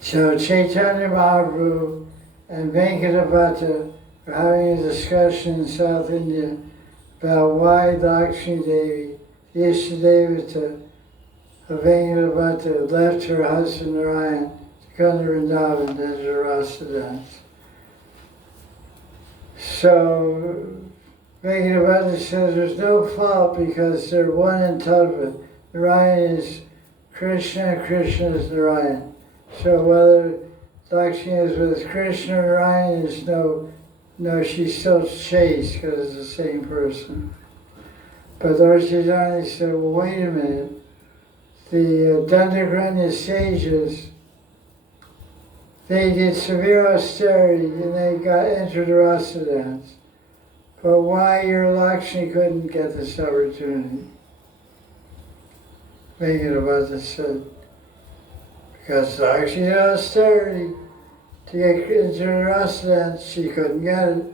So Chaitanya Mahaprabhu and Venkatapata were having a discussion in South India about why Lakshmi Devi, Yeshadevata of Venkatapata, left her husband Narayan to come to Vrindavan and did the rasa dance. So Venkatapata says there's no fault because they're one in Tattva. Narayan is Krishna, Krishna is Narayan. So whether Lakshmi is with Krishna or Narayan is no, she's still chaste because it's the same person. But Lord Chaitanya said, well, wait a minute. The Dandagranya sages, They did severe austerity and they got entered the rasa dance. But why your Lakshmi couldn't get this opportunity? Bhagavatam said, because Lakshmi did austerity to get into the rasa dance, she couldn't get it.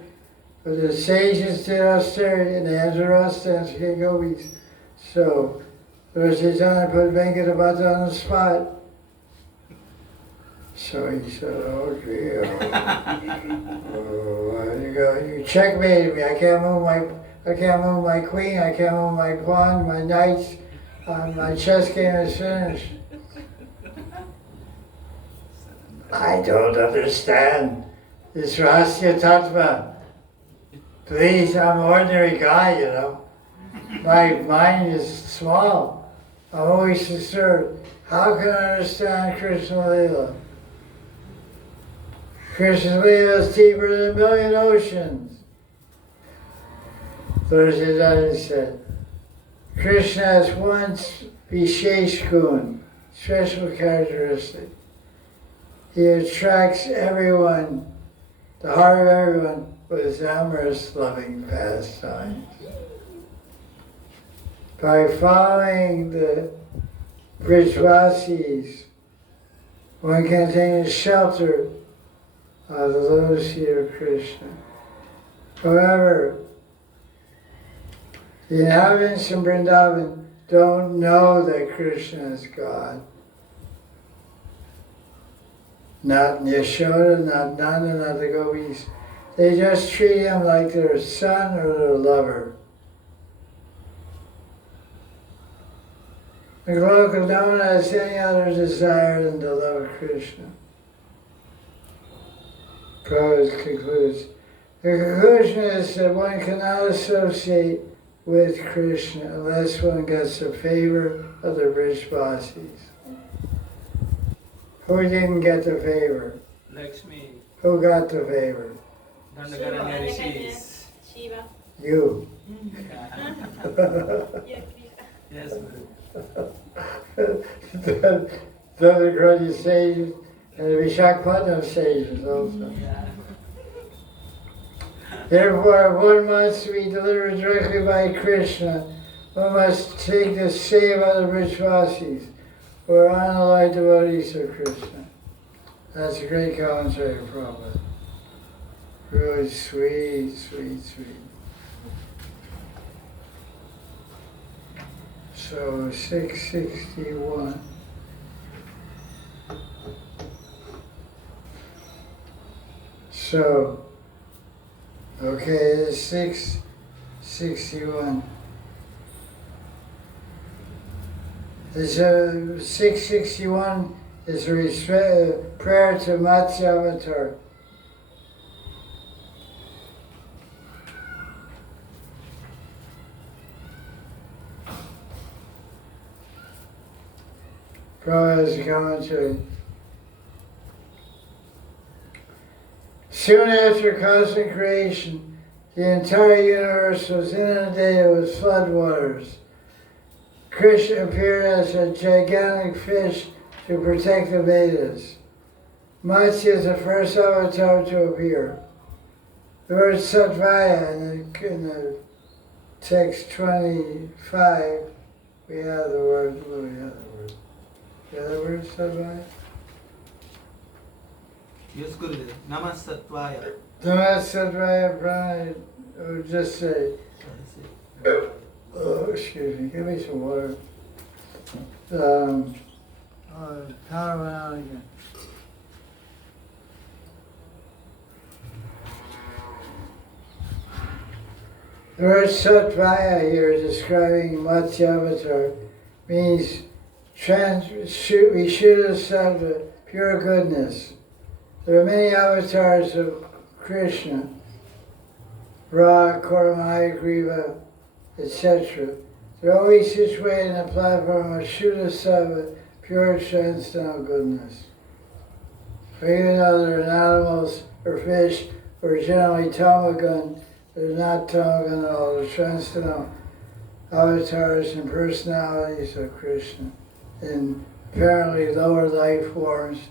But the sages did austerity and they entered the rasa dance to get gopis. So Lord Chaitanya put Venkatapati on the spot. So he said, oh dear, you checkmated me. I can't move my queen, I can't move my pawn, my knights, my chess game is finished. I don't understand this Rasya Tattva. Please, I'm an ordinary guy, you know. My mind is small. I'm always disturbed. How can I understand Krishna Leela? Krishna Leela is deeper than a million oceans. Lord Chaitanya said, Krishna has one Vishesh Gun, special characteristic. He attracts everyone, the heart of everyone, with his amorous, loving pastimes. By following the Brijvasis, one can attain a shelter of the lotus feet of Krishna. However, the inhabitants in Vrindavan don't know that Krishna is God. Not Yashoda, not Nanda, not the gopis. They just treat him like their son or their lover. The Goloka don't has any other desire than to love Krishna. Prabhupada concludes, the conclusion is that one cannot associate with Krishna unless one gets the favor of the Brijvasis. Who didn't get the favor? Lakshmi. Who got the favor? Dandakaranya rishis. Shiva. You. Yes, Guru. The other Grudgy sages and the Vishakhapatnam sages also. Yeah. Therefore, if one wants to be delivered directly by Krishna, one must take the seva of the Brijvasis, who are unalloyed devotees of Krishna. That's a great commentary of Prabhupada. Really sweet, sweet, sweet. So 661. So, okay, it's 661. This 661 is a prayer to Matsya Avatar. Prabhupada's commentary. Soon after cosmic creation, the entire universe was inundated with floodwaters. Krishna appeared as a gigantic fish to protect the Vedas. Matsya is the first avatar to appear. The word Satvaya in the text 25, we have the word, what do we have the word? You have the word Satvaya? Yes, Gurudev. Namasatvaya. Namasatvaya Prana, or just say, oh, excuse me, give me some water. Power went out again. The word Satvaya here, describing Matsya Avatar, means we shoot us out of pure goodness. There are many avatars of Krishna, Ra, Kuramaya, Griva, etc. They're always situated in a platform of Shuddha Sattva, pure transcendental goodness. For even though they're animals or fish, or generally tamagun, they're not tamagun at all. They're transcendental avatars and personalities of Krishna in apparently lower life forms,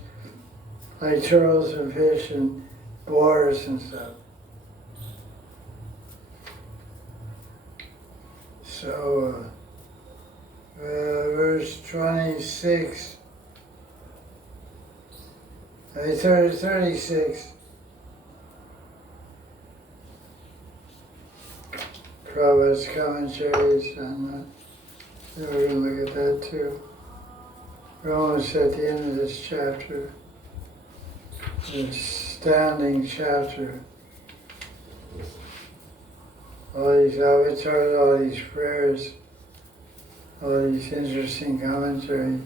like turtles and fish and boars and stuff. So, verse 26, 36. Prabhupada's commentaries on that. We're going to look at that too. We're almost at the end of this chapter. This astounding chapter. All these avatars, all these prayers, all these interesting commentaries.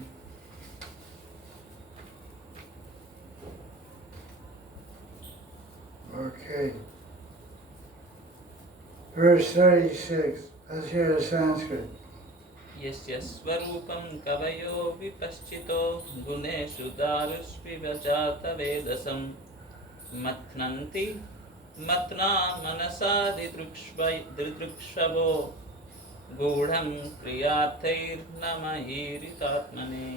Okay. Verse 36. Let's hear the Sanskrit. यस्य स्वरूपं कवयो विपश्चितो गुणेषु दारुष्विवजातवेदसं मथ्नन्ति मत्ना मनसा दिदृक्षवो गूढं प्रियार्थैर्नमयीरितात्मने.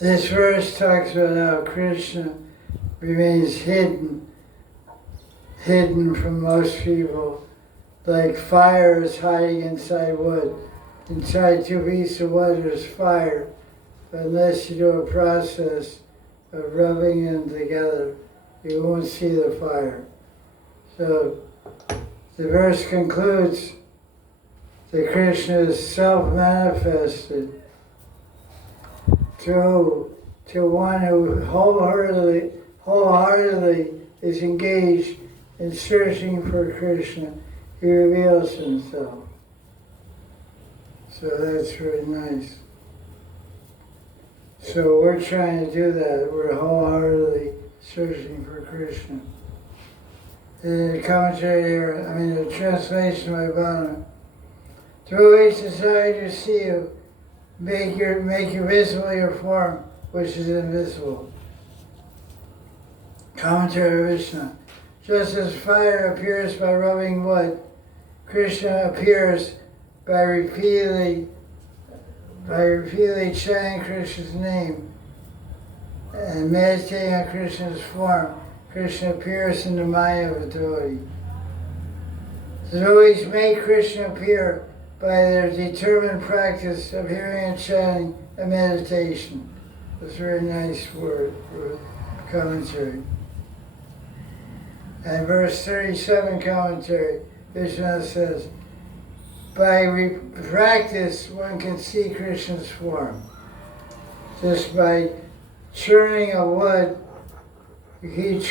This verse talks about how Krishna remains hidden from most people, like fire is hiding inside wood. Inside 2 pieces of wood there's fire, but unless you do a process of rubbing them together, you won't see the fire. So the verse concludes that Krishna is self-manifested to one who wholeheartedly is engaged in searching for Krishna. He reveals himself. So that's really nice. So we're trying to do that. We're wholeheartedly searching for Krishna. The commentary here, the translation by Madan. Through each desire to see you, make visible your form, which is invisible. Commentary of Krishna. Just as fire appears by rubbing wood, Krishna appears by repeatedly chanting Krishna's name and meditating on Krishna's form. Krishna appears in the mind of a devotee. Devotees make Krishna appear by their determined practice of hearing and chanting and meditation. That's a very nice word for commentary. And verse 37 commentary, Vishnu says, by practice one can see Krishna's form. Just by churning a wood, you keep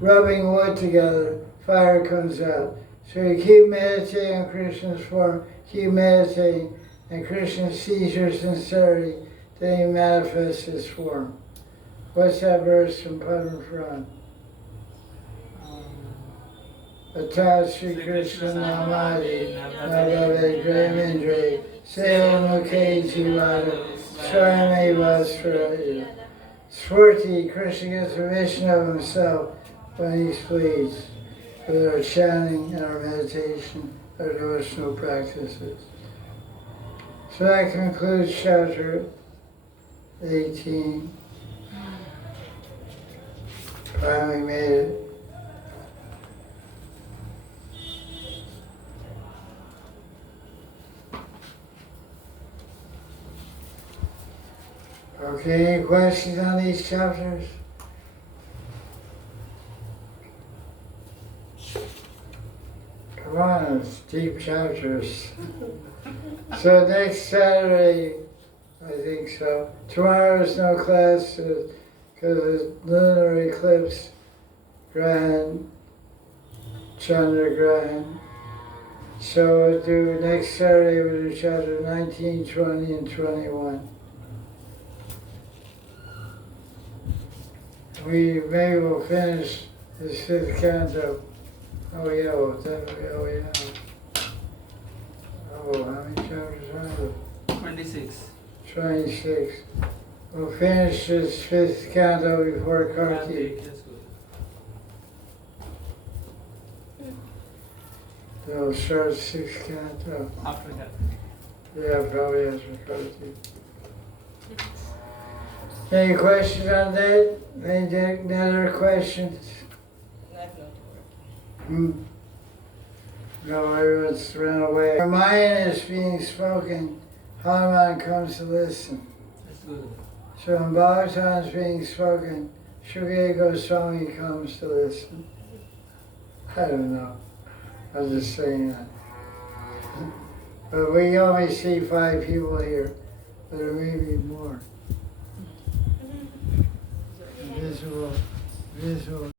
rubbing wood together, fire comes out. So you keep meditating on Krishna's form, keep meditating, and Krishna sees your sincerity, then he manifests his form. What's that verse from Padma Puran? Atat Sri Krishna Namadi, Navave Gramindre, Seo Mukhe Jivada, Swarame Vaspraya. Swarti, Krishna gets a vision of himself when he's pleased with our chanting and our meditation, our devotional practices. So that concludes chapter 18. Finally made it. Okay, any questions on these chapters? Come on, it's deep chapters. So next Saturday, I think so. Tomorrow is no class because of lunar eclipse, Grahan, Chandra Grahan. So we'll do next Saturday, we'll do chapter 19, 20, and 21. Maybe we'll finish this 5th canto. Oh yeah, Oh, how many chapters are there? 26. 26. We'll finish this 5th canto before Kartik. Yes, Guru. They'll start 6th canto. After that. Yeah, probably after Kartik. Any questions on that? Any other questions? Not Hmm? No, everyone's run away. Ramayana is being spoken. Hanuman comes to listen. That's good. So when Bhagavatam is being spoken, Shukadeva Goswami comes to listen. I don't know. I'm just saying that. But we only see 5 people here. There may be more. Visible.